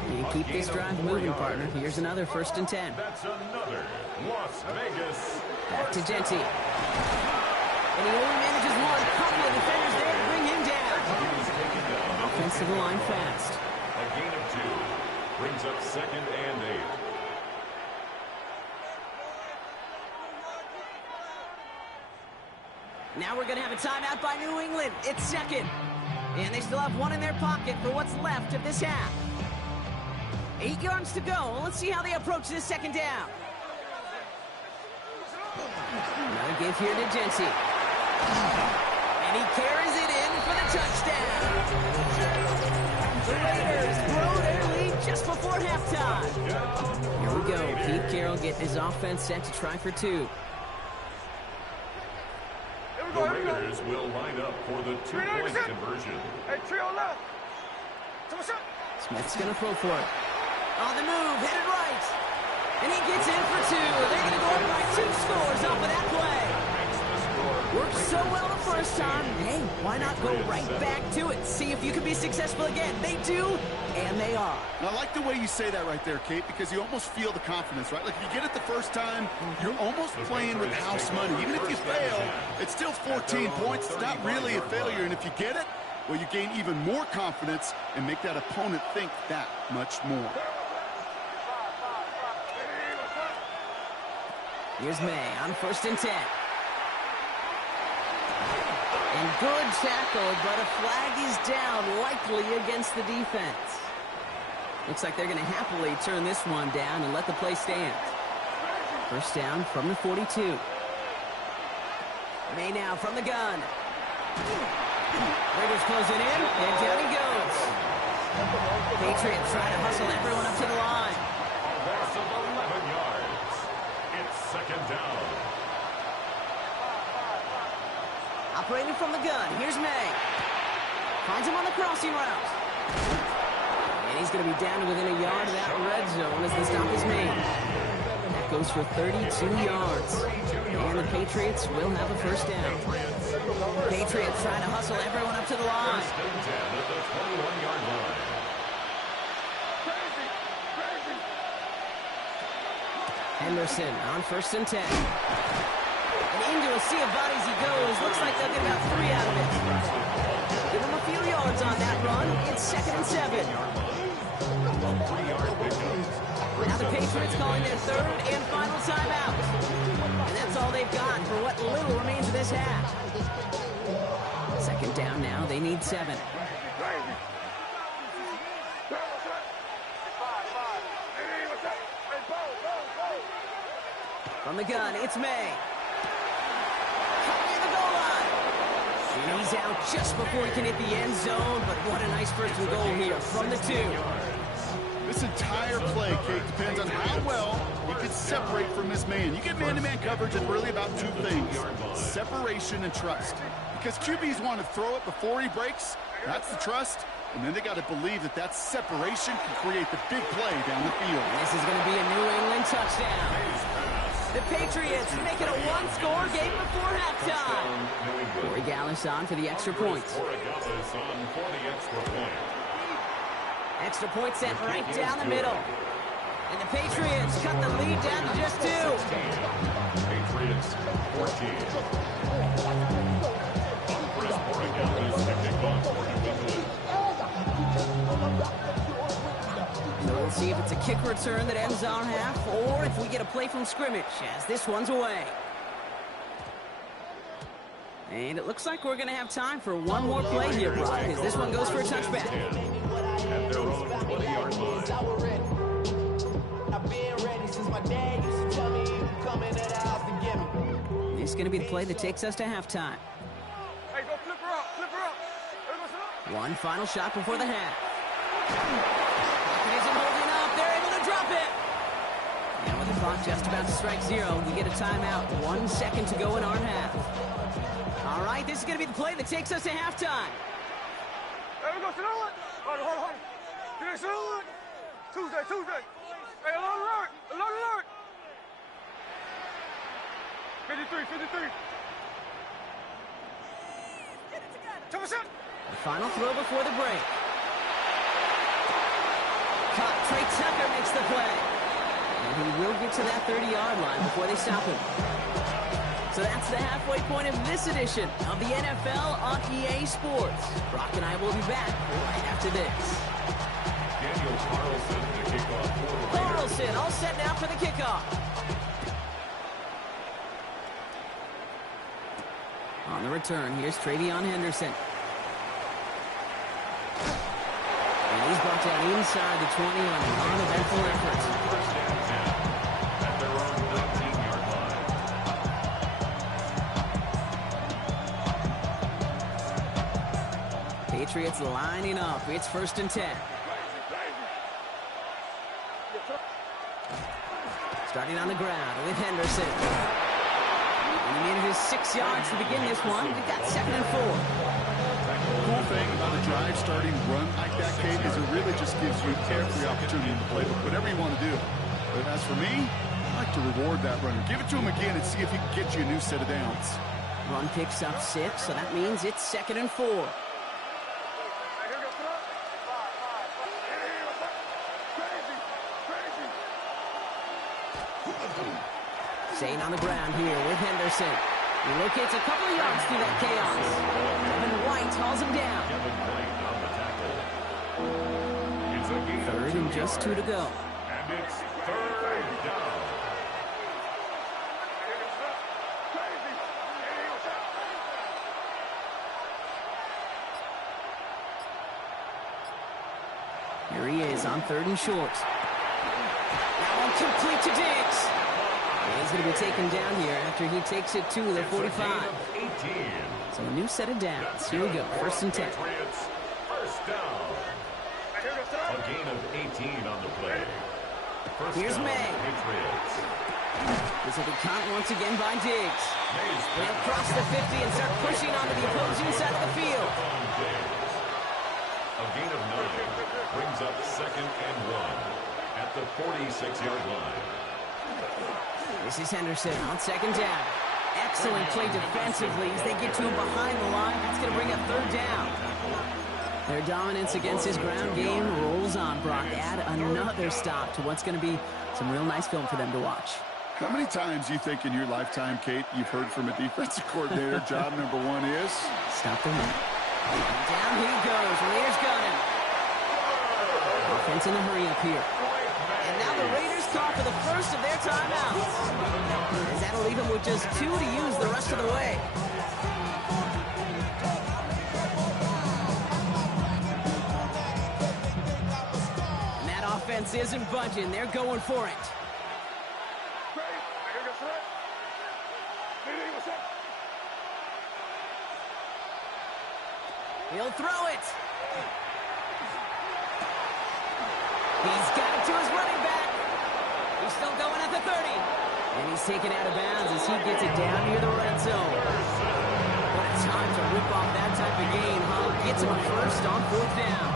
You keep this drive moving, partner. Here's another 1st and 10. That's another Las Vegas. Back to Genty. And he only manages one. Couple of defenders there to bring him down. Offense to the line fast. A gain of 2. Brings up 2nd and 8. Now we're going to have a timeout by New England. It's 2nd. And they still have 1 in their pocket for what's left of this half. 8 yards to go. Let's see how they approach this 2nd down. Another give here to Genty. And he carries it in for the touchdown. The Raiders grow their lead just before halftime. Here we go. Pete Carroll getting his offense set to try for 2. The Raiders will line up for the 2-point conversion. Smith's going to throw for it. On the move, headed right. And he gets in for 2. They're going to go up by 2 scores off of that play. Worked so well the first time. Hey, why not go right back to it? See if you can be successful again. They do, and they are. And I like the way you say that right there, Kate, because you almost feel the confidence, right? Like if you get it the first time, you're almost playing with house money. Even if you fail, it's still 14 points. It's not really a failure. And if you get it, well, you gain even more confidence and make that opponent think that much more. Here's May on 1st and 10. And good tackle, but a flag is down, likely against the defense. Looks like they're going to happily turn this one down and let the play stand. First down from the 42. May now from the gun. Raiders closing in, and down he goes. Patriots trying to hustle everyone up to the line. Loss of 11 yards. It's second down. Operating from the gun, here's May. Finds him on the crossing route. And he's going to be down to within a yard of that red zone as the stop is made. That goes for 32 yards. And the Patriots will have a first down. Patriots trying to hustle everyone up to the line. First and 10 at the 21-yard line. Henderson on 1st and 10. And into a sea of bodies he goes. Looks like they'll get about 3 out of it. Give him a few yards on that run. It's 2nd and 7. Now the Patriots calling their 3rd and final timeout. And that's all they've got for what little remains of this half. 2nd down now. They need 7. From the gun, it's May. Near the goal line. And he's out just before he can hit the end zone, but what a nice first and goal here from the 2. This entire play, Kate, depends on how well you can separate from this man. You get man-to-man coverage, it's really about 2 things, separation and trust. Because QBs want to throw it before he breaks, that's the trust, and then they got to believe that that separation can create the big play down the field. And this is going to be a New England touchdown. The Patriots make it a 1-score game before halftime. Corey Gallis on for the extra points. Extra point sent right down the middle. And the Patriots cut the lead down to just 2. Patriots 14. Chris Borregalis to kick off for New England. So we'll see if it's a kick return that ends our half, or if we get a play from scrimmage as this one's away. And it looks like we're going to have time for one more play here, Brock, as this one goes for a touchback. At their own 20-yard line. This is going to be the play that takes us to halftime. Hey, go flip her up, flip her up. One final shot before the half. Isn't holding up. They're able to drop it. And with the clock just about to strike 0, we get a timeout. 1 second to go in our half. All right, this is going to be the play that takes us to halftime. Hey, we go sit on it. Hold on. Can I sit on it? Tuesday. Hey, alert. 53. The final throw before the break. Caught. Trey Tucker makes the play. And he will get to that 30-yard line before they stop him. So that's the halfway point of this edition of the NFL on EA Sports. Brock and I will be back right after this. Daniel Carlson to kick off for the Raiders. Carlson all set now for the kickoff. On the return, here's Travion Henderson. And he's brought down inside the 20 on an uneventful effort. First and 10 at their own 19-yard line. Patriots lining up. It's 1st and 10. Starting on the ground with Henderson. And he needed his 6 yards to begin this one. We've got 2nd and 4. Cool thing about a drive starting run like that, Kate, is it really just gives you every opportunity in the playbook, whatever you want to do. But as for me, I like to reward that runner. Give it to him again and see if he can get you a new set of downs. Run picks up 6, so that means it's 2nd and 4. Staying on the ground here with Henderson. He locates a couple of yards through that chaos. Kevin White hauls him down. Kevin White on the tackle. It's a gain of 3rd and just 2 to go. And it's 3rd down. Here he is on 3rd and short. Now incomplete to Diggs. And he's going to be taken down here after he takes it to the 45. So a new set of downs. Here we go. 1st and 10. First down. A gain of 18 on the play. Here's down, May. Patriots. This will be caught once again by Diggs. They'll cross the 50 and start pushing onto the opposing side of the field. A gain of 9 brings up 2nd and 1 at the 46-yard line. This is Henderson on 2nd down. Excellent play defensively as they get to him behind the line. That's going to bring up 3rd down. Their dominance against his ground game rolls on, Brock. Add another stop to what's going to be some real nice film for them to watch. How many times you think in your lifetime, Kate, you've heard from a defensive coordinator, job number 1 is? Stop the run. Down he goes. Raiders got him. Offense in a hurry up here. And now the Raiders call for the first of their timeouts. As that'll leave them with just 2 to use the rest of the way. And that offense isn't budging. They're going for it. He'll throw it. He's got it to his running back. He's still going at the 30. And he's taken out of bounds as he gets it down near the red zone. What a time to rip off that type of gain, huh? Gets him a first on 4th down.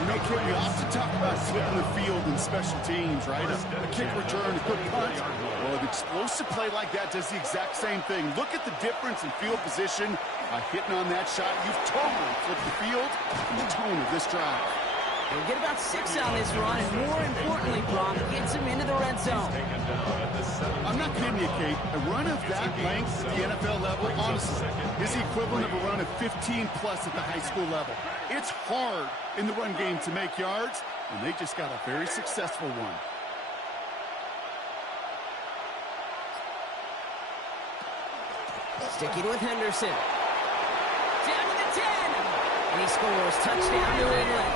You know, Kate, we often talk about flipping the field in special teams, right? A kick return, a quick punt. Well, an explosive play like that does the exact same thing. Look at the difference in field position. By hitting on that shot, you've totally flipped the field and the tone of this drive. He'll get about 6 on this run, and more importantly, Brock gets him into the red zone. I'm not kidding you, Kate. A run of that length at the NFL level, honestly, is the equivalent of a run of 15-plus at the high school level. It's hard in the run game to make yards, and they just got a very successful one. Sticking with Henderson. Down to the 10. And he scores. Touchdown, New England.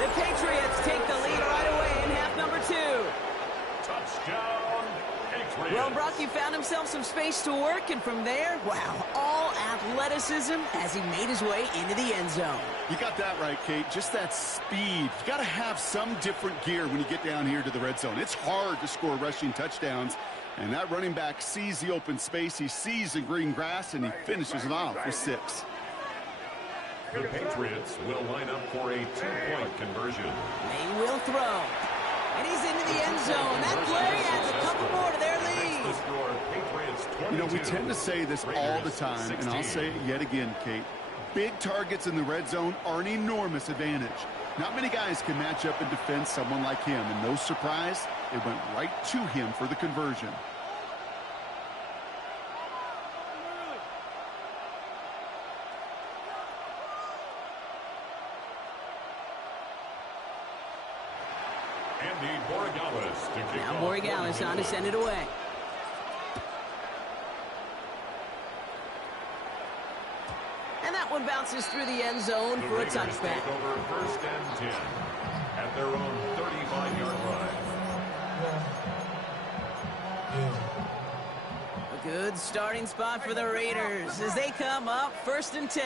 The Patriots take the lead right away in half number 2. Touchdown, Patriots. Well, Brock, he found himself some space to work, and from there, wow, all athleticism as he made his way into the end zone. You got that right, Kate. Just that speed. You got to have some different gear when you get down here to the red zone. It's hard to score rushing touchdowns, and that running back sees the open space, he sees the green grass, and he finishes it off with 6. The Patriots will line up for a 2-point conversion. They will throw. And he's into the end zone. That play adds a couple more to their lead. You know, we tend to say this all the time, and I'll say it yet again, Kate. Big targets in the red zone are an enormous advantage. Not many guys can match up and defend someone like him, and no surprise, it went right to him for the conversion. Now Borregales on to send it away. And that one bounces through the end zone for a touchback. Over 1st and 10 at their own 35-yard line. A good starting spot for the Raiders as they come up 1st and 10.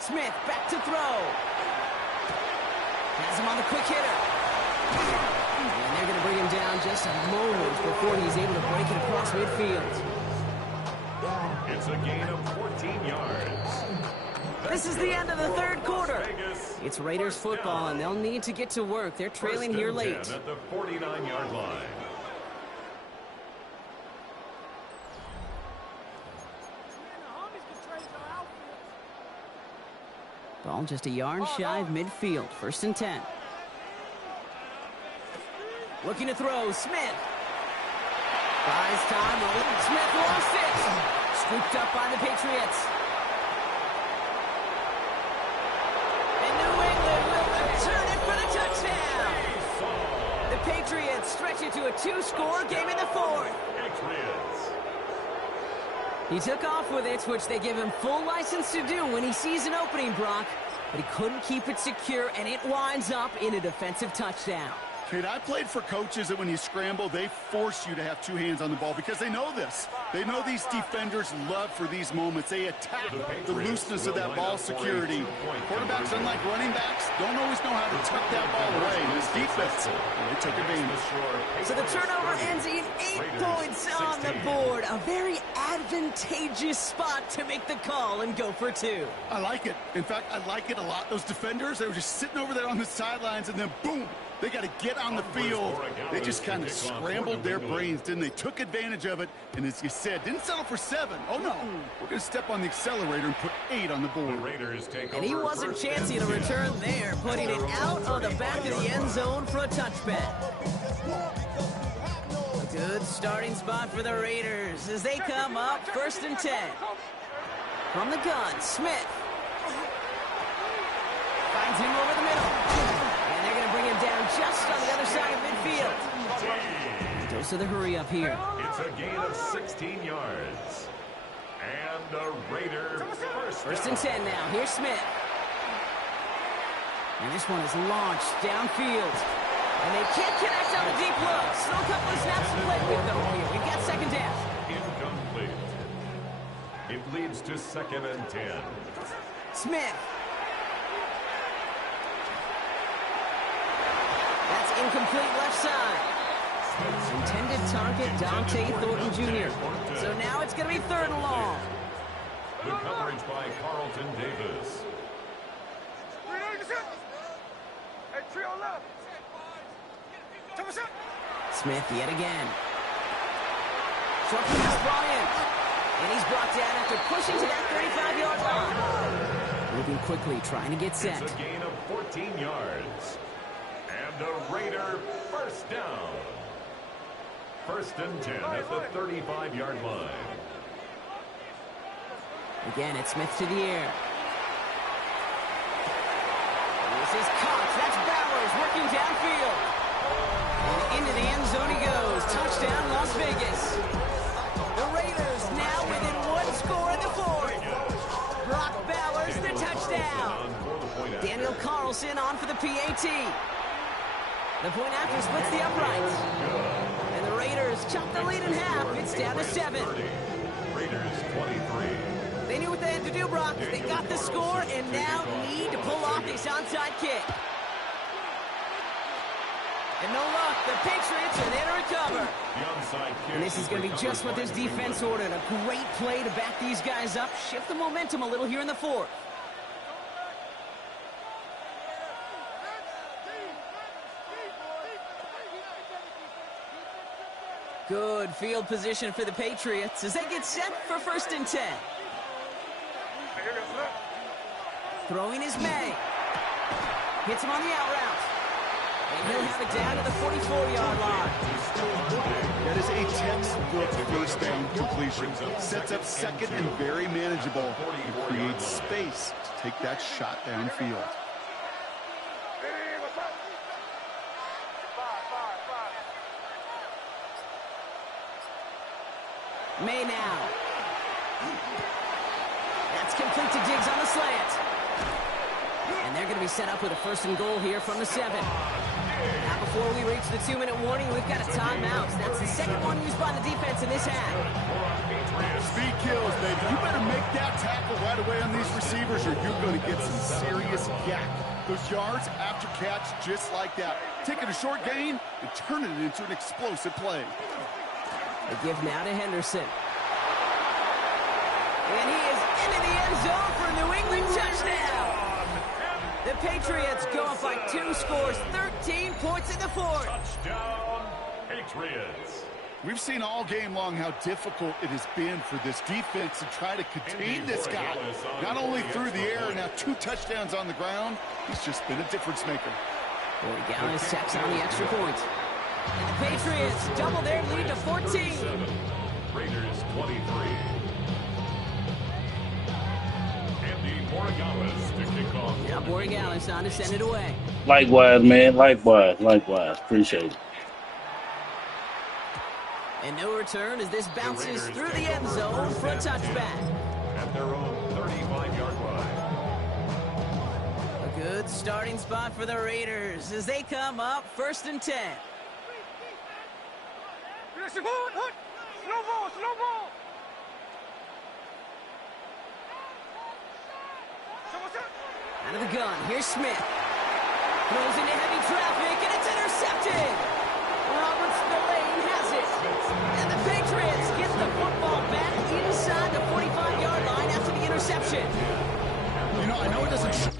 Smith back to throw. Has him on the quick hitter. And they're going to bring him down just moments before he's able to break it across midfield. It's a gain of 14 yards. This is the end of the 3rd quarter. It's Raiders football, and they'll need to get to work. They're trailing here late. At the 49-yard line. Ball just a yard shy of midfield. 1st and 10. Looking to throw. Smith. Buys time. Smith lost it. Scooped up by the Patriots. And New England will return it for the touchdown. The Patriots stretch it to a 2-score game in the 4th. Patriots. He took off with it, which they give him full license to do when he sees an opening, Brock. but he couldn't keep it secure, and it winds up in a defensive touchdown. Kate, I played for coaches that when you scramble, they force you to have two hands on the ball because they know this. They know these defenders love for these moments. They attack the looseness of that ball security. Quarterbacks, unlike running backs, don't always know how to tuck that ball away. And this defense, they took advantage. So the turnover ends in 8 points on the board. A very advantageous spot to make the call and go for 2. I like it. In fact, I like it a lot. Those defenders, they were just sitting over there on the sidelines, and then boom, they got to get on the field. They just kind of scrambled their brains, didn't they? Took advantage of it, and as you said, didn't settle for 7. Oh, no. We're going to step on the accelerator and put 8 on the board. And he wasn't chancing a return there, putting it out on the back of the end zone for a touchback. A good starting spot for the Raiders as they come up 1st and 10. From the gun, Smith. Finds him over the middle. Bring him down just on the other side of midfield. Dose of the hurry up here. It's a gain of 16 yards. And the Raiders first and 10 now. Here's Smith. And this one is launched downfield. And they can't connect on the deep look. Still a couple of snaps to play with, though, here. We've got 2nd down. Incomplete. It leads to 2nd and 10. Smith. That's incomplete left side. Intended target, Dante Thornton Jr. So now it's going to be 3rd and long. The coverage by Carlton Davis. Smith yet again. Short pass brought in. And he's brought down after pushing to that 35-yard line. Moving quickly, trying to get set. It's a gain of 14 yards. And a Raider first down. 1st and 10 at the 35-yard line. Again, it's Smith to the air. This is Cox. That's Bowers working downfield. And into the end zone he goes. Touchdown, Las Vegas. The Raiders now within 1 score in the 4th. Brock Bowers, the touchdown. Daniel Carlson on for the PAT. The point after splits the uprights. And the Raiders chop the lead in half. It's down to 7. Raiders 23. They knew what they had to do, Brock. They got the score and now need to pull off this onside kick. And no luck. The Patriots are there to recover. And this is going to be just what this defense ordered. A great play to back these guys up. Shift the momentum a little here in the 4th. Good field position for the Patriots as they get set for 1st and 10. Throwing is May. Hits him on the out route. And he'll have it down to the 44-yard line. That is a textbook first down completion. Sets up 2nd and very manageable. It creates space to take that shot downfield. May now. That's complete to Diggs on the slant. And they're going to be set up with a 1st and goal here from the 7. Now before we reach the 2-minute warning, we've got a timeout. That's the 2nd one used by the defense in this half. Speed kills, baby. You better make that tackle right away on these receivers or you're going to get some serious yak. Those yards after catch just like that. Taking a short gain and turning it into an explosive play. They give now to Henderson. And he is into the end zone for a New England touchdown. The Patriots go up by 2 scores, 13 points in the 4th. Touchdown, Patriots. We've seen all game long how difficult it has been for this defense to try to contain this guy. Not only through the air, now 2 touchdowns on the ground. He's just been a difference maker. Gallis taps on the extra point. And the Patriots double their lead to 14. Raiders 23. Andy Borregales to kick off. Yeah, Borregales on to send it away. Likewise, man. Likewise. Appreciate it. And no return as this bounces through the end zone for a touchback. At their own 35-yard line. starting spot for the Raiders as they come up 1st and 10. Slow ball, slow ball. Out of the gun, here's Smith. Throws into heavy traffic, and it's intercepted. Robert Spillane has it. And the Patriots get the football back inside the 45-yard line after the interception. You know, I know it doesn't...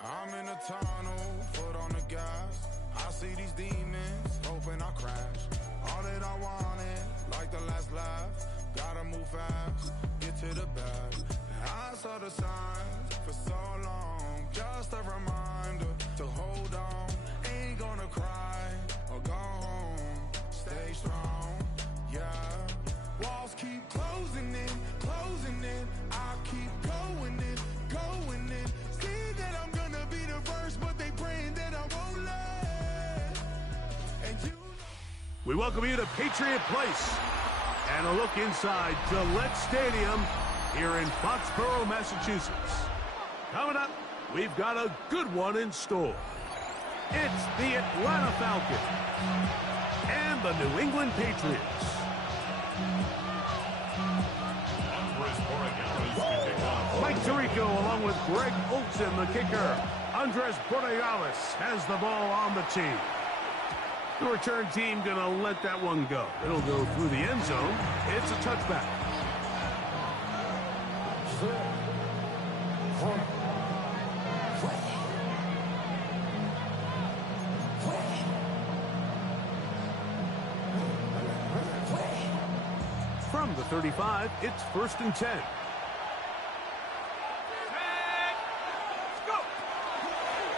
I'm in a tunnel, foot on the gas. I see these demons, hoping I crash. All that I wanted, like the last laugh. Gotta move fast, get to the bag. I saw the signs for so long, just a reminder to hold on. Ain't gonna cry or go home, stay strong, yeah. Walls keep closing in, I keep going in, going in. See that I'm gonna be the first, but they praying that I won't let. And you know. We welcome you to Patriot Place and a look inside Gillette Stadium here in Foxborough, Massachusetts. Coming up, we've got a good one in store. It's the Atlanta Falcons and the New England Patriots. Mike Tirico along with Greg Olsen, the kicker. Andres Borregales has the ball on the team. The return team gonna let that one go. It'll go through the end zone. It's a touchback. From the 35, it's 1st and 10.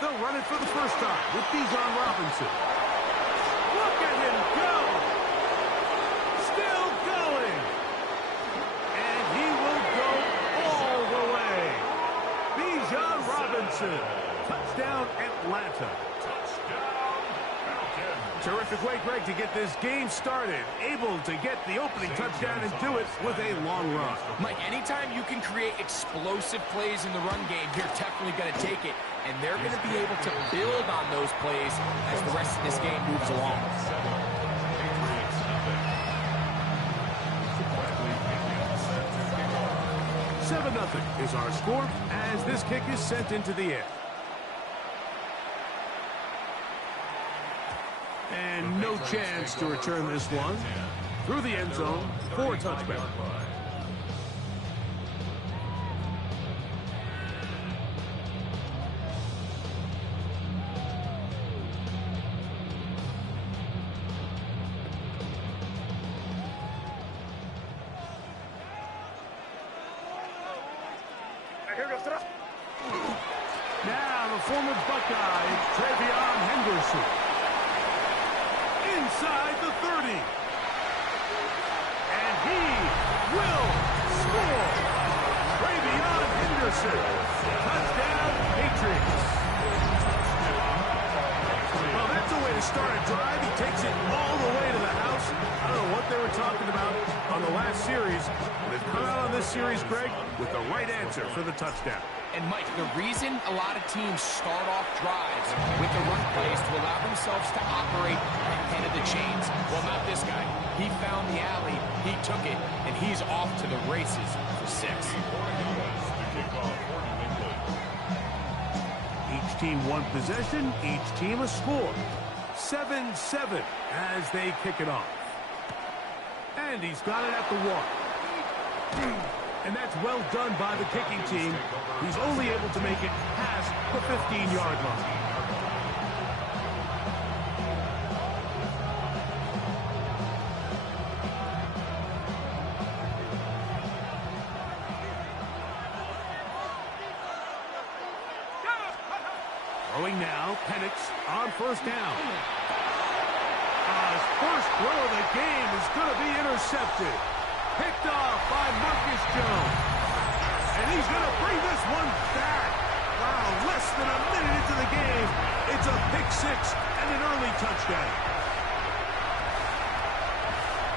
They'll run it for the first time with Bijan Robinson. Look at him go! Still going! And he will go all the way. Bijan Robinson. Touchdown, Atlanta. Terrific way, Greg, to get this game started. Able to get the opening touchdown and do it with a long run. Mike, anytime you can create explosive plays in the run game, you're definitely going to take it. And they're going to be able to build on those plays as the rest of this game moves along. 7-0 is our score as this kick is sent into the air. And no chance to return this one. Through the end zone for a touchback. Now the former Buckeye, Travion Henderson. Inside the 30. And he will score. Travion Henderson. Touchdown, Patriots. Well, that's a way to start a drive. He takes it all the way to the house. I don't know what they were talking about on the last series. But they've come out on this series, Greg, with the right answer for the touchdown. And, Mike, the reason a lot of teams start off drives with the run plays to allow themselves to operate ahead of the chains. Well, not this guy. He found the alley, he took it, and he's off to the races for 6. Each team one possession, each team a score. 7-7 as they kick it off. And he's got it at the 1. And that's well done by the kicking team. He's only able to make it past the 15-yard line. Throwing now, Penix on 1st down. His first throw of the game is going to be intercepted. Picked off by Marcus Jones. And he's going to bring this one back. Wow, less than a minute into the game. It's a pick six and an early touchdown.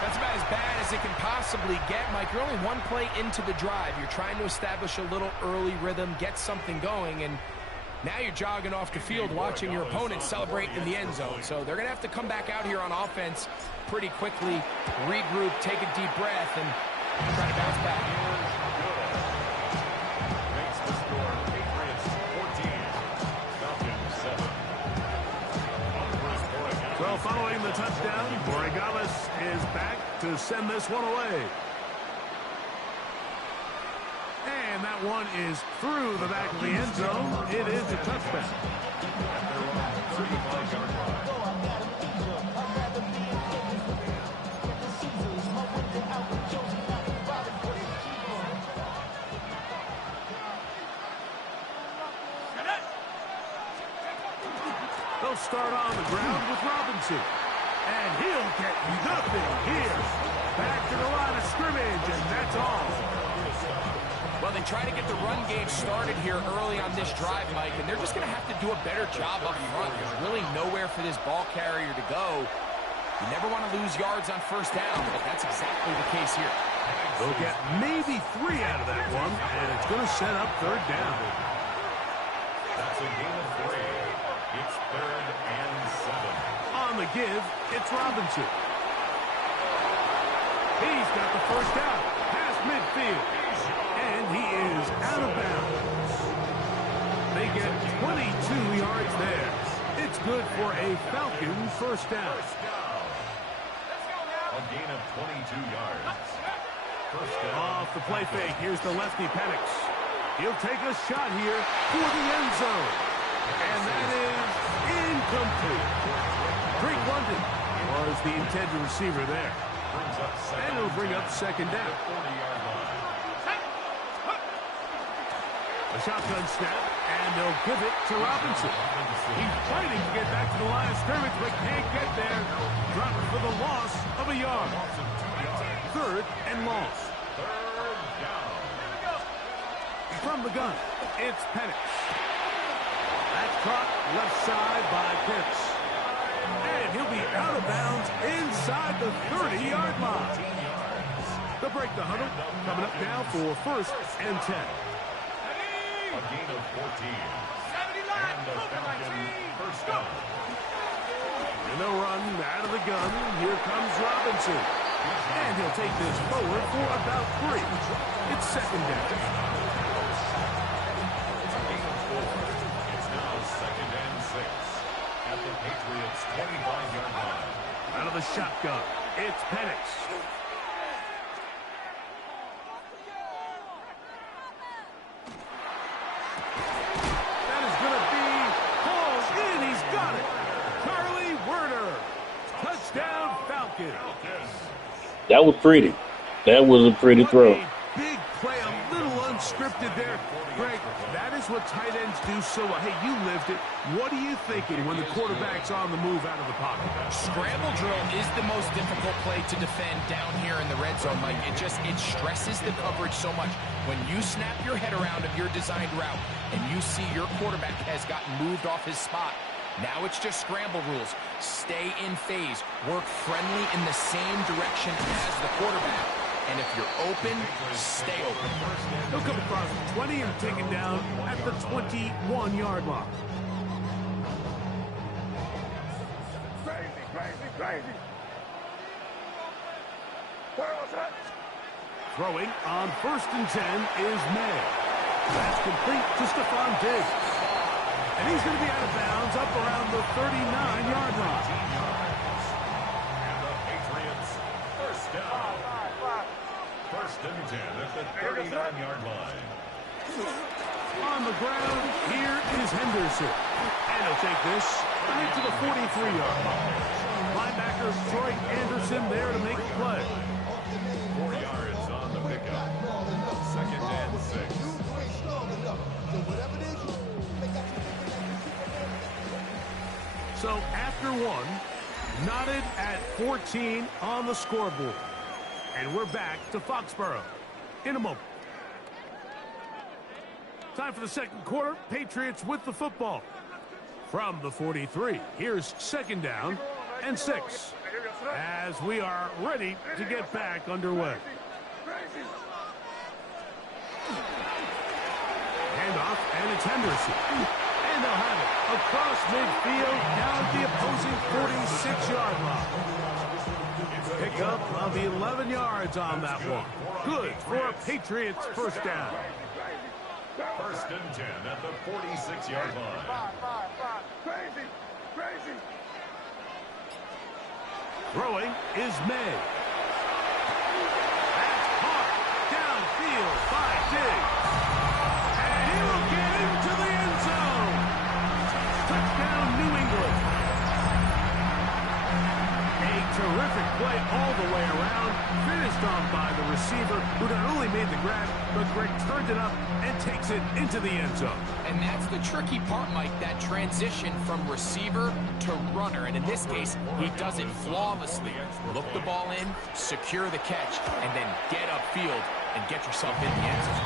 That's about as bad as it can possibly get, Mike. You're only one play into the drive. You're trying to establish a little early rhythm, get something going, and now you're jogging off the field watching your opponent celebrate in the end zone. So they're going to have to come back out here on offense pretty quickly, regroup, take a deep breath, and try to bounce back. Makes the score Patriots 14, Falcons 7. So following the touchdown, Borregales is back to send this one away. And that one is through the back of the end zone. It is a touchback. They'll start on the ground with Robinson. And he'll get nothing here. Back to the line of scrimmage, and that's all. Well, they try to get the run game started here early on this drive, Mike, and they're just going to have to do a better job up front. There's really nowhere for this ball carrier to go. You never want to lose yards on first down, but that's exactly the case here. They'll get maybe 3 out of that one, and it's going to set up third down. That's a gain of 3. It's 3rd and 7. On the give, it's Robinson. He's got the first down, past midfield. And he is out of bounds. They get 22 yards there. It's good for a Falcon first down. A gain of 22 yards. First down. Off the play fake, here's the lefty Penix. He'll take a shot here for the end zone. And that is incomplete. Drake London was the intended receiver there. And it'll bring up second down. 40-yard line. A shotgun snap, and they'll give it to Robinson. He's fighting to get back to the line of scrimmage, but can't get there. Dropped for the loss of a yard. 3rd and long. 3rd down. From the gun, it's Penix. That's caught left side by Pitts. And he'll be out of bounds inside the 30-yard line. They'll break the huddle, coming up now for 1st and 10. A gain of 14. And the Falcon first down. And they'll run out of the gun. Here comes Robinson. And he'll take this forward for about 3. It's second down. It's a gain of 4. It's now 2nd and 6. At the Patriots' 25-yard line. Out of the shotgun, it's Penix. That was pretty. That was a pretty throw. Big play, a little unscripted there. Greg, that is what tight ends do so well. Hey, you lived it. What are you thinking when the quarterback's on the move out of the pocket? Scramble drill is the most difficult play to defend down here in the red zone, Mike. It stresses the coverage so much. When you snap your head around of your designed route and you see your quarterback has gotten moved off his spot, now it's just scramble rules. Stay in phase. Work friendly in the same direction as the quarterback. And if you're open, stay open. He'll come across the 20 and taken down at the 21-yard line. Crazy. Throwing on 1st and 10 is May. That's complete to Stephon Diggs. And he's going to be out of bounds up around the 39-yard line. And the Patriots first down. 1st and 10 at the 39-yard line. On the ground, here is Henderson. And he'll take this right to the 43-yard line. Linebacker Troy Anderson there to make the play. 4 yards on the pickup. 2nd and 6. So after one, knotted at 14 on the scoreboard. And we're back to Foxborough. in a moment. Time for the second quarter. Patriots with the football. From the 43, here's second down and 6. As we are ready to get back underway. Handoff, and it's Henderson. And they'll have it across midfield down at the opposing 46-yard line. Pick up of 11 yards on that one. Good for a Patriots first down. First and 10 at the 46-yard line. Crazy. Throwing is May. That's caught downfield by Diggs. And he will get into the end zone. Touchdown, New England. A terrific play all the way around. Finished on by the receiver, who not only made the grab, but Greg turned it up and takes it into the end zone. And that's the tricky part, Mike, that transition from receiver to runner. And in this case, he does it flawlessly. Look the ball in, secure the catch, and then get upfield and get yourself in the end zone.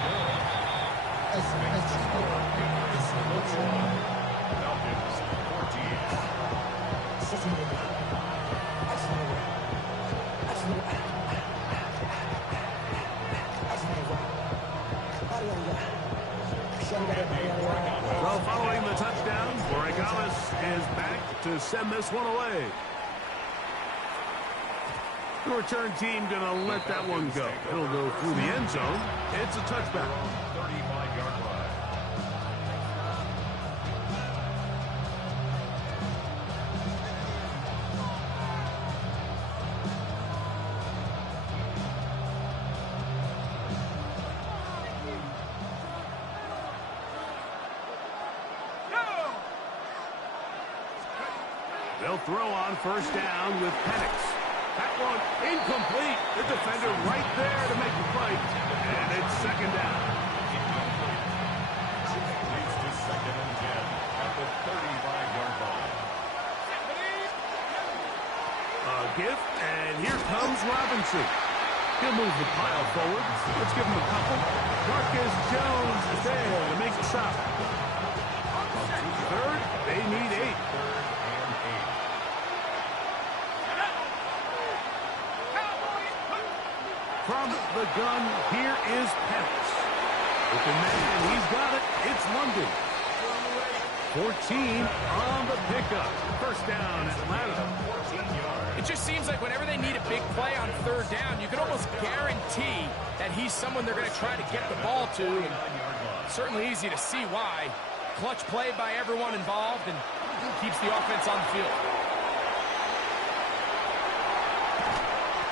Well, following the touchdown, Borregales is back to send this one away. The return team going to let that one go. It'll go through the end zone. It's a touchback. 35-yard line. They'll throw on first down with Penix. That one incomplete. The defender right there to make the play. And it's second down. Leads to second and 10 at the 35-yard line. A gift, and here comes Robinson. He'll move the pile forward. Let's give him a couple. Marcus Jones is there to make the stop. Third, they need 8. From the gun, here is Penix. With the man, he's got it. It's London. 14 on the pickup. First down, Atlanta. It just seems like whenever they need a big play on third down, you can almost guarantee that he's someone they're going to try to get the ball to. And certainly easy to see why. Clutch play by everyone involved and keeps the offense on the field.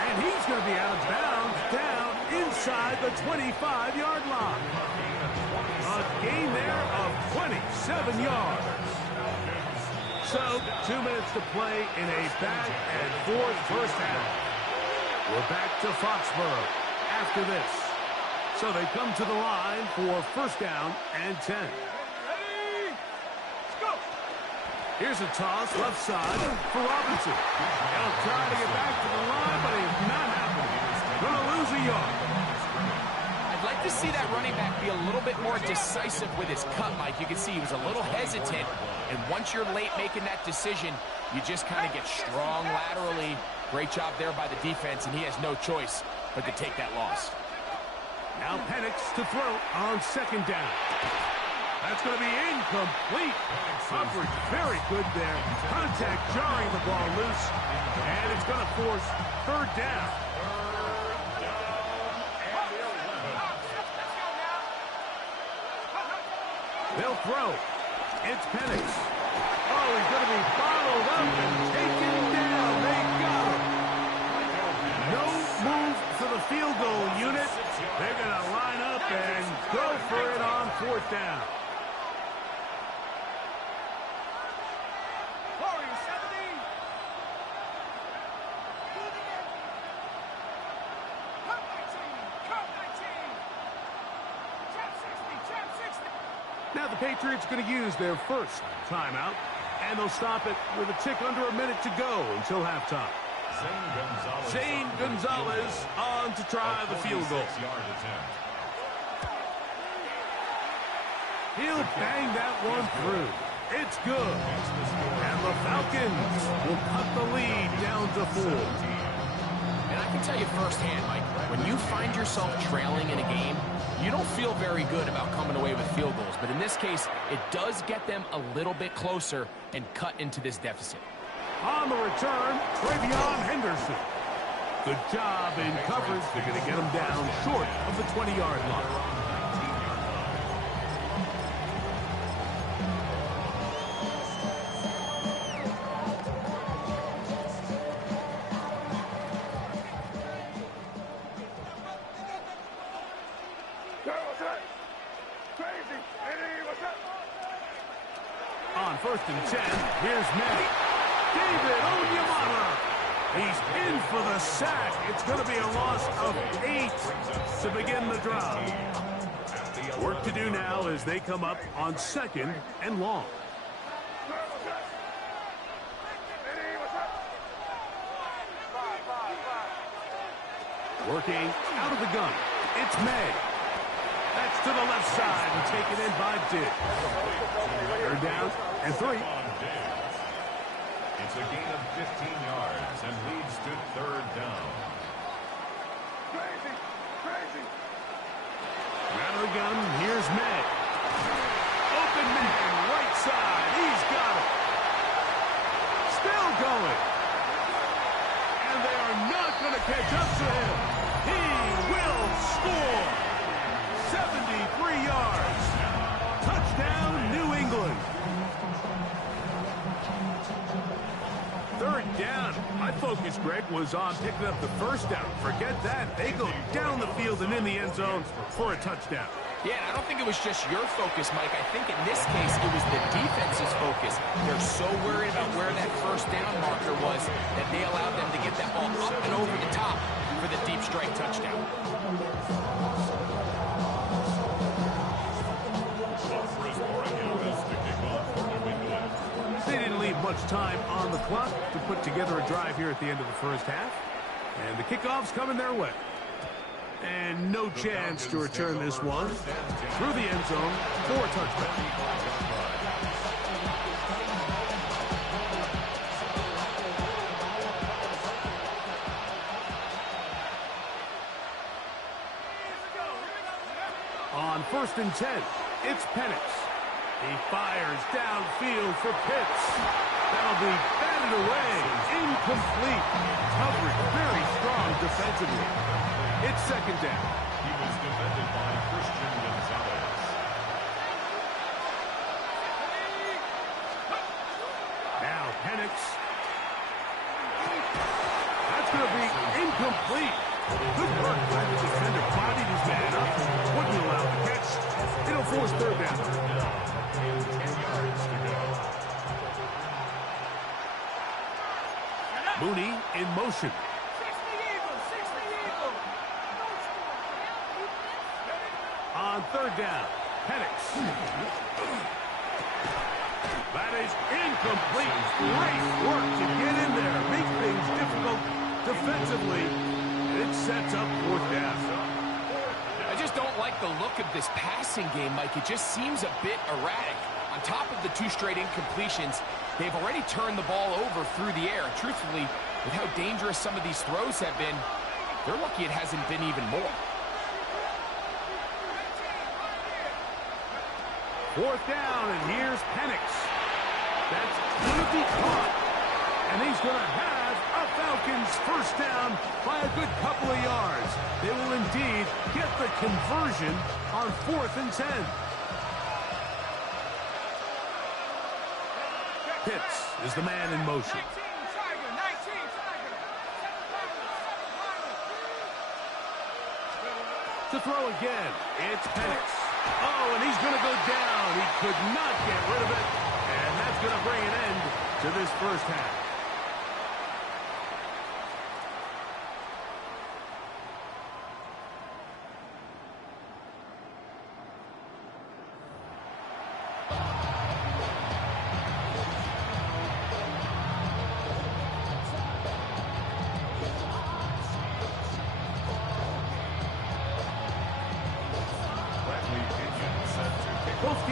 And he's going to be out of bounds down inside the 25-yard line. A gain there of 27 yards. So, 2 minutes to play in a back-and-forth first half. We're back to Foxborough after this. So they come to the line for first down and 10. Here's a toss left side for Robinson. He'll try to get back to the line, but it's not happening. Going to lose a yard. I'd like to see that running back be a little bit more decisive with his cut, Mike. You can see he was a little hesitant, and once you're late making that decision, you just kind of get strong laterally. Great job there by the defense, and he has no choice but to take that loss. Now Penix to throw on second down. That's going to be incomplete. Coverage very good there. Contact jarring the ball loose. And it's going to force third down. They'll throw. It's Penix. Oh, he's going to be bottled up and taken down. They got him. No move for the field goal unit. They're going to line up and go for it on fourth down. Now the Patriots going to use their first timeout, and they'll stop it with a tick under a minute to go until halftime. Zane Gonzalez on to try the field goal. He'll bang that one through. It's good. And the Falcons will cut the lead down to 4. And I can tell you firsthand, Mike, when you find yourself trailing in a game, you don't feel very good about coming away with field goals. But in this case, it does get them a little bit closer and cut into this deficit. On the return, Travion Henderson. Good job in coverage. They're going to get him down short of the 20-yard line. On 1st and 10, here's Madden. David Onyemata. He's in for the sack. It's going to be a loss of 8 to begin the drive. Work to do now as they come up on 2nd and long. Working out of the gun. It's May. That's to the left side and taken in by Dick. 3rd down and 3. It's a gain of 15 yards and leads to 3rd down. Out of the gun, here's May. Open man, right side. He's got it. Still going. And they are not going to catch up to him. He will score. 73 yards. Touchdown, New England. 3rd down. My focus, Greg, was on picking up the 1st down. Forget that. They go down the field and in the end zone for a touchdown. Yeah, I don't think it was just your focus, Mike. I think in this case, it was the defense's focus. They're so worried about where that 1st down marker was that they allowed them to get that ball up and over the top for the deep strike touchdown. They didn't leave much time on the clock to put together a drive here at the end of the 1st half. And the kickoff's coming their way. And no chance to return this one through the end zone for a touchdown. On 1st and 10, it's Penix. He fires downfield for Pitts. That'll be batted away. Incomplete. Coverage very strong defensively. It's 2nd down. He was defended by Christian Gonzalez. Now Penix. That's going to be incomplete. Good work by the defender. Bodied his man up. Wouldn't allow the catch. It'll force 3rd down. 10 yards to go. Mooney in motion. On 3rd down, Penix. That is incomplete. Great work to get in there. Make things difficult defensively. It sets up 4th down. I just don't like the look of this passing game, Mike. It just seems a bit erratic. On top of the 2 straight incompletions, they've already turned the ball over through the air. Truthfully, with how dangerous some of these throws have been, they're lucky it hasn't been even more. 4th down, and here's Penix. That's going to be caught. And he's going to have a Falcons 1st down by a good couple of yards. They will indeed get the conversion on 4th and 10. Pitts is the man in motion. To throw again, it's Penix. Oh, and he's going to go down. He could not get rid of it. And that's going to bring an end to this 1st half.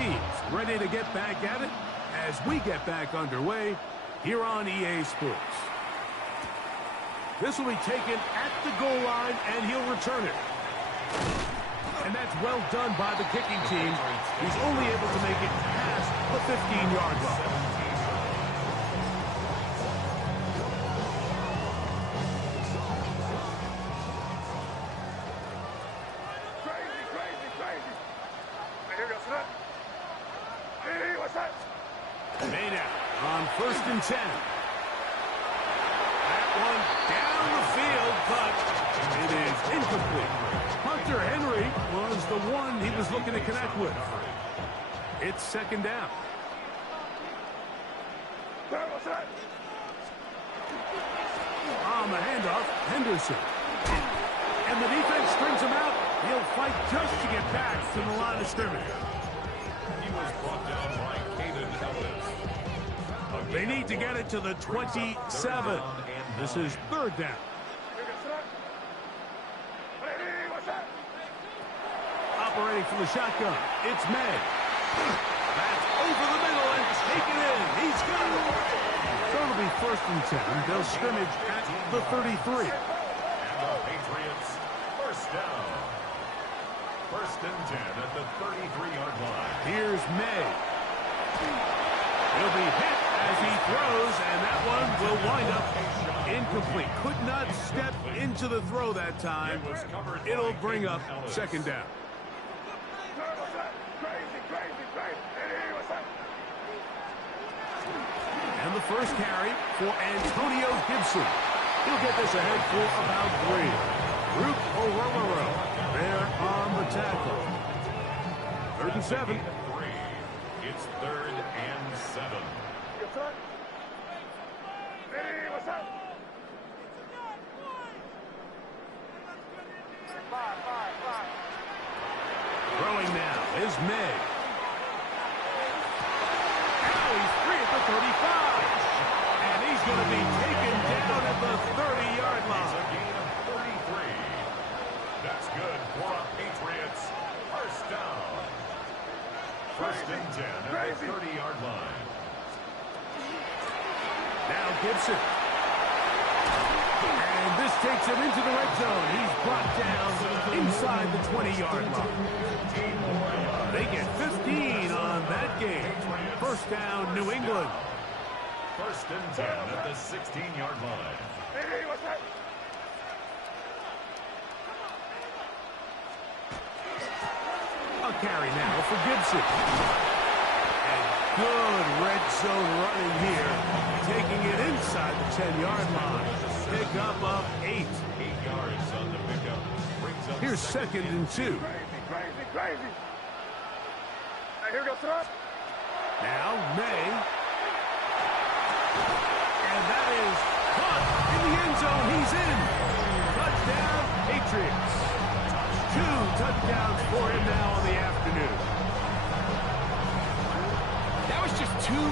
teams ready to get back at it as we get back underway here on EA Sports. This will be taken at the goal line, and he'll return it. And that's well done by the kicking team. He's only able to make it past the 15-yard line. Made out on 1st and 10. That one down the field, but it is incomplete. Hunter Henry was the one he was looking to connect with. It's 2nd down. On the handoff, Henderson. And the defense strings him out. He'll fight just to get back to the line of scrimmage. He was brought down by Caden Ellis. They need to get it to the 27. This is 3rd down. Operating from the shotgun, it's May. That's over the middle and taken in. He's got it. So it'll be 1st and 10. They'll scrimmage at the 33. And the Patriots, 1st down. 1st and 10 at the 33-yard line. Here's May. He'll be hit as he throws, and that one will wind up incomplete. Could not step into the throw that time. It'll bring up 2nd down. And the first carry for Antonio Gibson. He'll get this ahead for about 3. Root O'Rororo there on the tackle. 3rd and 7. It's 3rd and 7. Throwing now is May. Now he's free at the 35. And he's going to be taken down at the 30-yard line. It's a gain of 33. That's good for the Patriots. 1st down. 1st and 10 at the 30-yard line. Now Gibson. And this takes him into the red zone. He's brought down inside the 20-yard line. They get 15 on that game. 1st down, New England. 1st and 10 at the 16-yard line. A carry now for Gibson. And good red zone running here. Taking it inside the 10-yard line. Pick up of 8. 8 yards on the pickup. Brings up Here's 2nd and 2. Now May. And that is caught in the end zone. He's in. Touchdown, Patriots. 2 touchdowns for him now on the afternoon. That was just too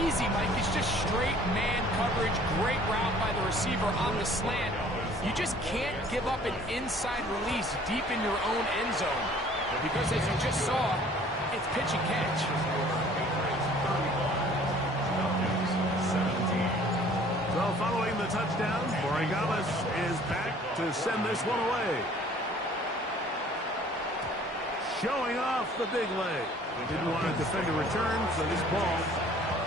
easy, Mike. It's just straight man coverage. Great route by the receiver on the slant. You just can't give up an inside release deep in your own end zone. Because as you just saw, it's pitch and catch. So following the touchdown, Borregales is back to send this one away. Showing off the big leg. He didn't want to defend a return, so this ball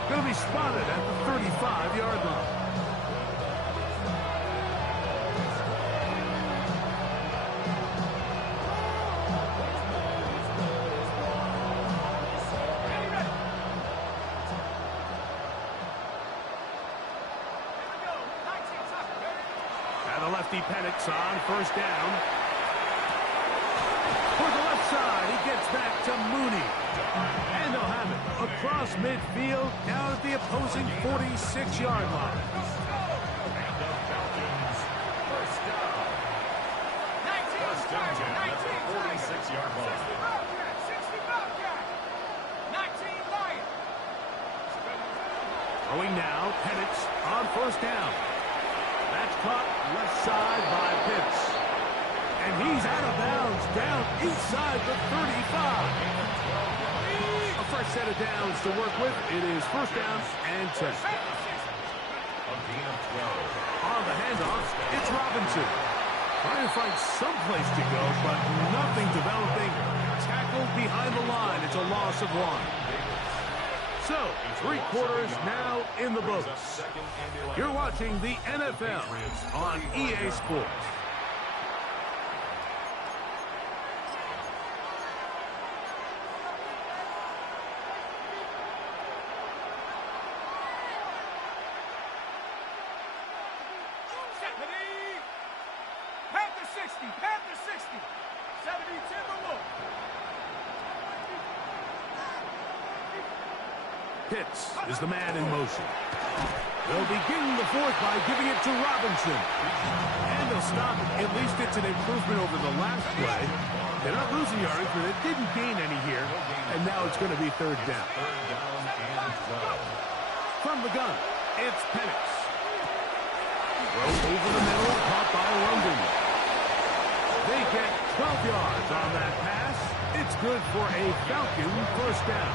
going to be spotted at the 35-yard line. And the lefty Penix on 1st down. For the left side, he gets back to Mooney. And they'll have it across midfield down at the opposing 46-yard line. And the Falcons, 1st down. 1st and 10 at the 46-yard line. Throwing now, Penix on 1st down. That's caught left side by Pitts. And he's out of bounds, down inside the 35. A fresh set of downs to work with. It is first down and 10. On the handoff, it's Robinson. Trying to find some place to go, but nothing developing. Tackled behind the line. It's a loss of 1. So, 3 quarters now in the books. You're watching the NFL on EA Sports. Panther 60, Panther 60. 70 Timberwolves. Pitts is the man in motion. They'll begin the fourth by giving it to Robinson. And they'll stop it. At least it's an improvement over the last play. They're not losing yardage, but it didn't gain any here. And now it's going to be third down. From the gun, it's Penix. Throw over the middle, caught by London. They get 12 yards on that pass. It's good for a Falcon first down.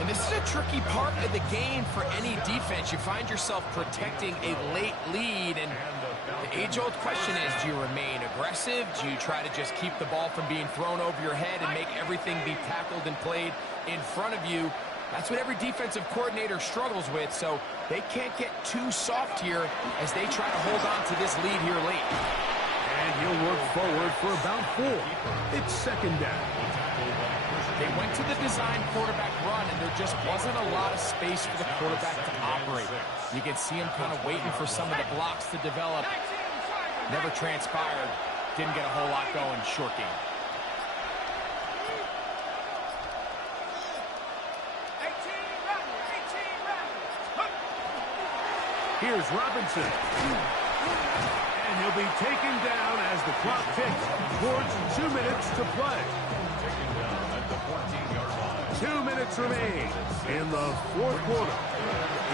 And this is a tricky part of the game for any defense. You find yourself protecting a late lead, and the age-old question is, do you remain aggressive? Do you try to just keep the ball from being thrown over your head and make everything be tackled and played in front of you? That's what every defensive coordinator struggles with, so they can't get too soft here as they try to hold on to this lead here late. And he'll work forward for about 4. It's second down. They went to the design quarterback run, and there just wasn't a lot of space for the quarterback to operate. You can see him kind of waiting for some of the blocks to develop. Never transpired. Didn't get a whole lot going. Short game. Here's Robinson. And he'll be taken down as the clock ticks towards 2 minutes to play. 2 minutes remain in the fourth quarter.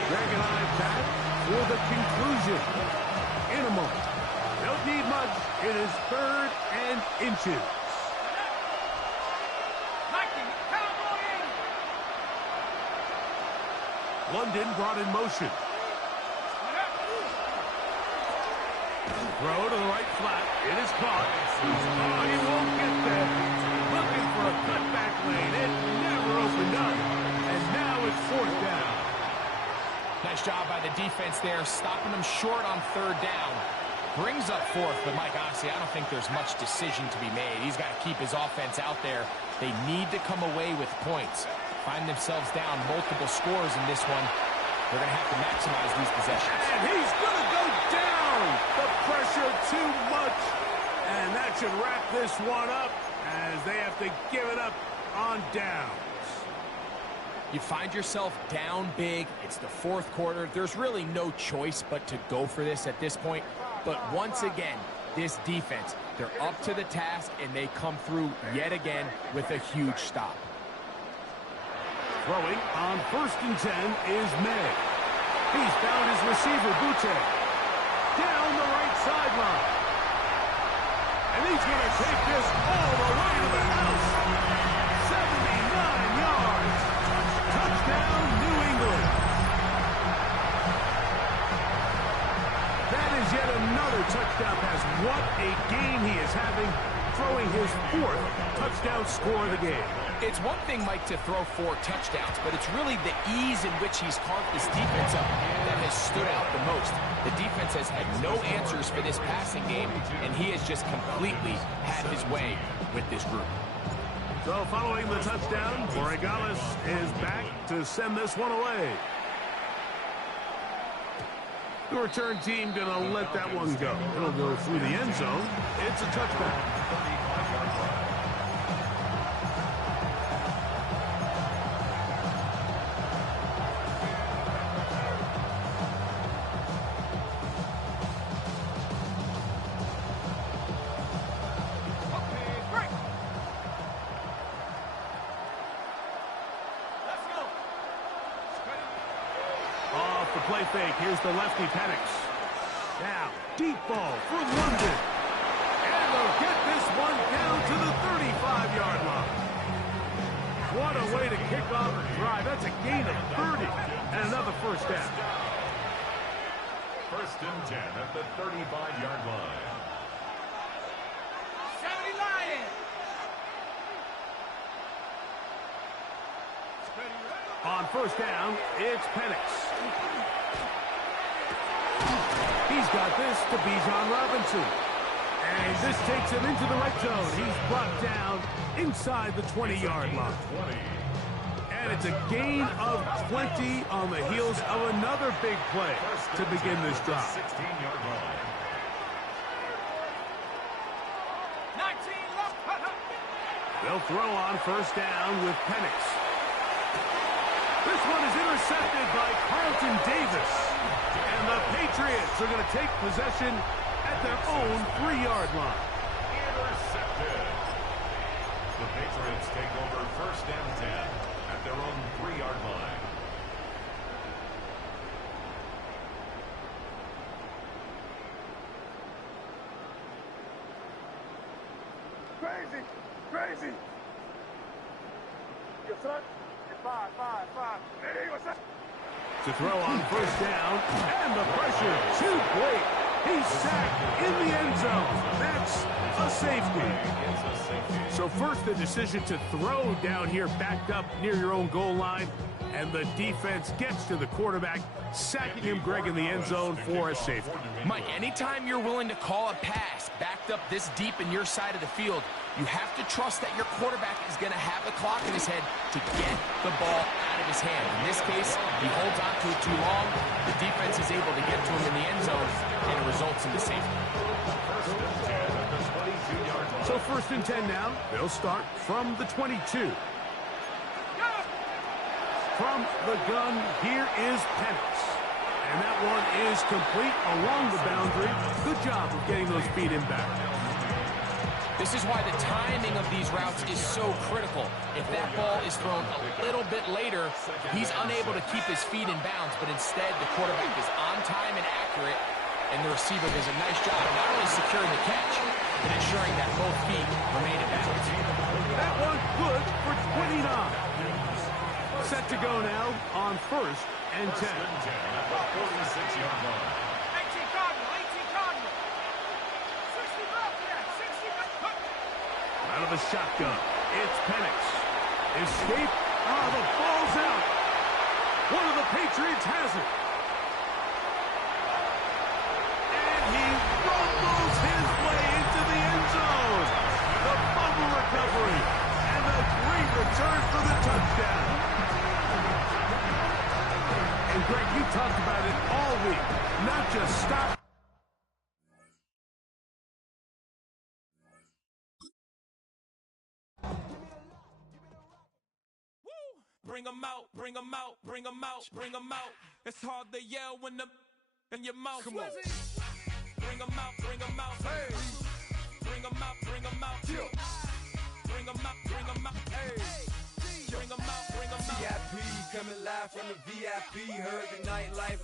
Greg and I back for the conclusion in a moment. Don't need much. It is third and inches. London brought in motion. Throw to the right flat. It is caught. Oh, he won't get there. Looking for a cutback lane. It never opened up. And now it's fourth down. Nice job by the defense there, stopping them short on third down. Brings up fourth, but Mike, honestly, I don't think there's much decision to be made. He's got to keep his offense out there. They need to come away with points. Find themselves down multiple scores in this one. They're going to have to maximize these possessions. And he's going to go down. The pressure too much. And that should wrap this one up as they have to give it up on downs. You find yourself down big. It's the fourth quarter. There's really no choice but to go for this at this point. But once again, this defense, they're up to the task, and they come through yet again with a huge stop. Throwing on first and 10 is May. He's found his receiver, Butte. Down the right sideline. And he's going to take this all the way to the house. 79 yards. Touchdown, New England. That is yet another touchdown pass. What a game he is having, throwing his fourth touchdown score of the game. It's one thing, Mike, to throw 4 touchdowns, but it's really the ease in which he's carved this defense up that has stood out the most. The defense has had no answers for this passing game, and he has just completely had his way with this group. So following the touchdown, Borregales is back to send this one away. The return team going to let that one go. It'll go through the end zone. It's a touchback. Play fake. Here's the lefty, Penix. Now, deep ball for London. And they'll get this one down to the 35-yard line. What a way to first down, it's Penix. He's got this to Bijan Robinson. And this takes him into the red zone. He's brought down inside the 20-yard line. And it's a gain of 20 on the heels of another big play to begin this drive. 16-yard line. They'll throw on first down with Penix. This one is intercepted by Carlton Davis. And the Patriots are going to take possession at their own 3-yard line. Intercepted. The Patriots take over first and 10 at their own 3-yard line. Crazy, crazy. Yes, sir. Five. Hey, what's up? To throw on first down, and the pressure too great. He's sacked in the end zone. That's a safety. So first the decision to throw down here backed up near your own goal line, and the defense gets to the quarterback, sacking him, Greg, in the end zone for a safety. Mike, anytime you're willing to call a pass backed up this deep in your side of the field, you have to trust that your quarterback is going to have the clock in his head to get the ball out of his hand. In this case, he holds on to it too long. The defense is able to get to him in the end zone, and it results in the safety. So first and 10 now. They'll start from the 22. From the gun, here is Penix. And that one is complete along the boundary. Good job of getting those feet in back. This is why the timing of these routes is so critical. If that ball is thrown a little bit later, he's unable to keep his feet in bounds, but instead the quarterback is on time and accurate, and the receiver does a nice job not only securing the catch, but ensuring that both feet remain in bounds. That one good for 29. Set to go now on first and 10. 46-yard line. 18 Cardinal. 60 left there. 60 left. Out of the shotgun, it's Penix. Escape. The ball's out. One of the Patriots has it. And he rumbles his way into the end zone. The fumble recovery. And a great return for the touchdown. And Greg, you talked about it all week. Not just stop. Bring 'em out, bring 'em out, bring 'em out, bring 'em out. It's hard to yell when the in your mouth. Come on. Bring 'em out, bring 'em out. Hey. Bring 'em out, bring 'em out. Bring 'em out, bring 'em out. Hey. Bring 'em out, bring 'em out. VIP coming live from the VIP. Heard the nightlife.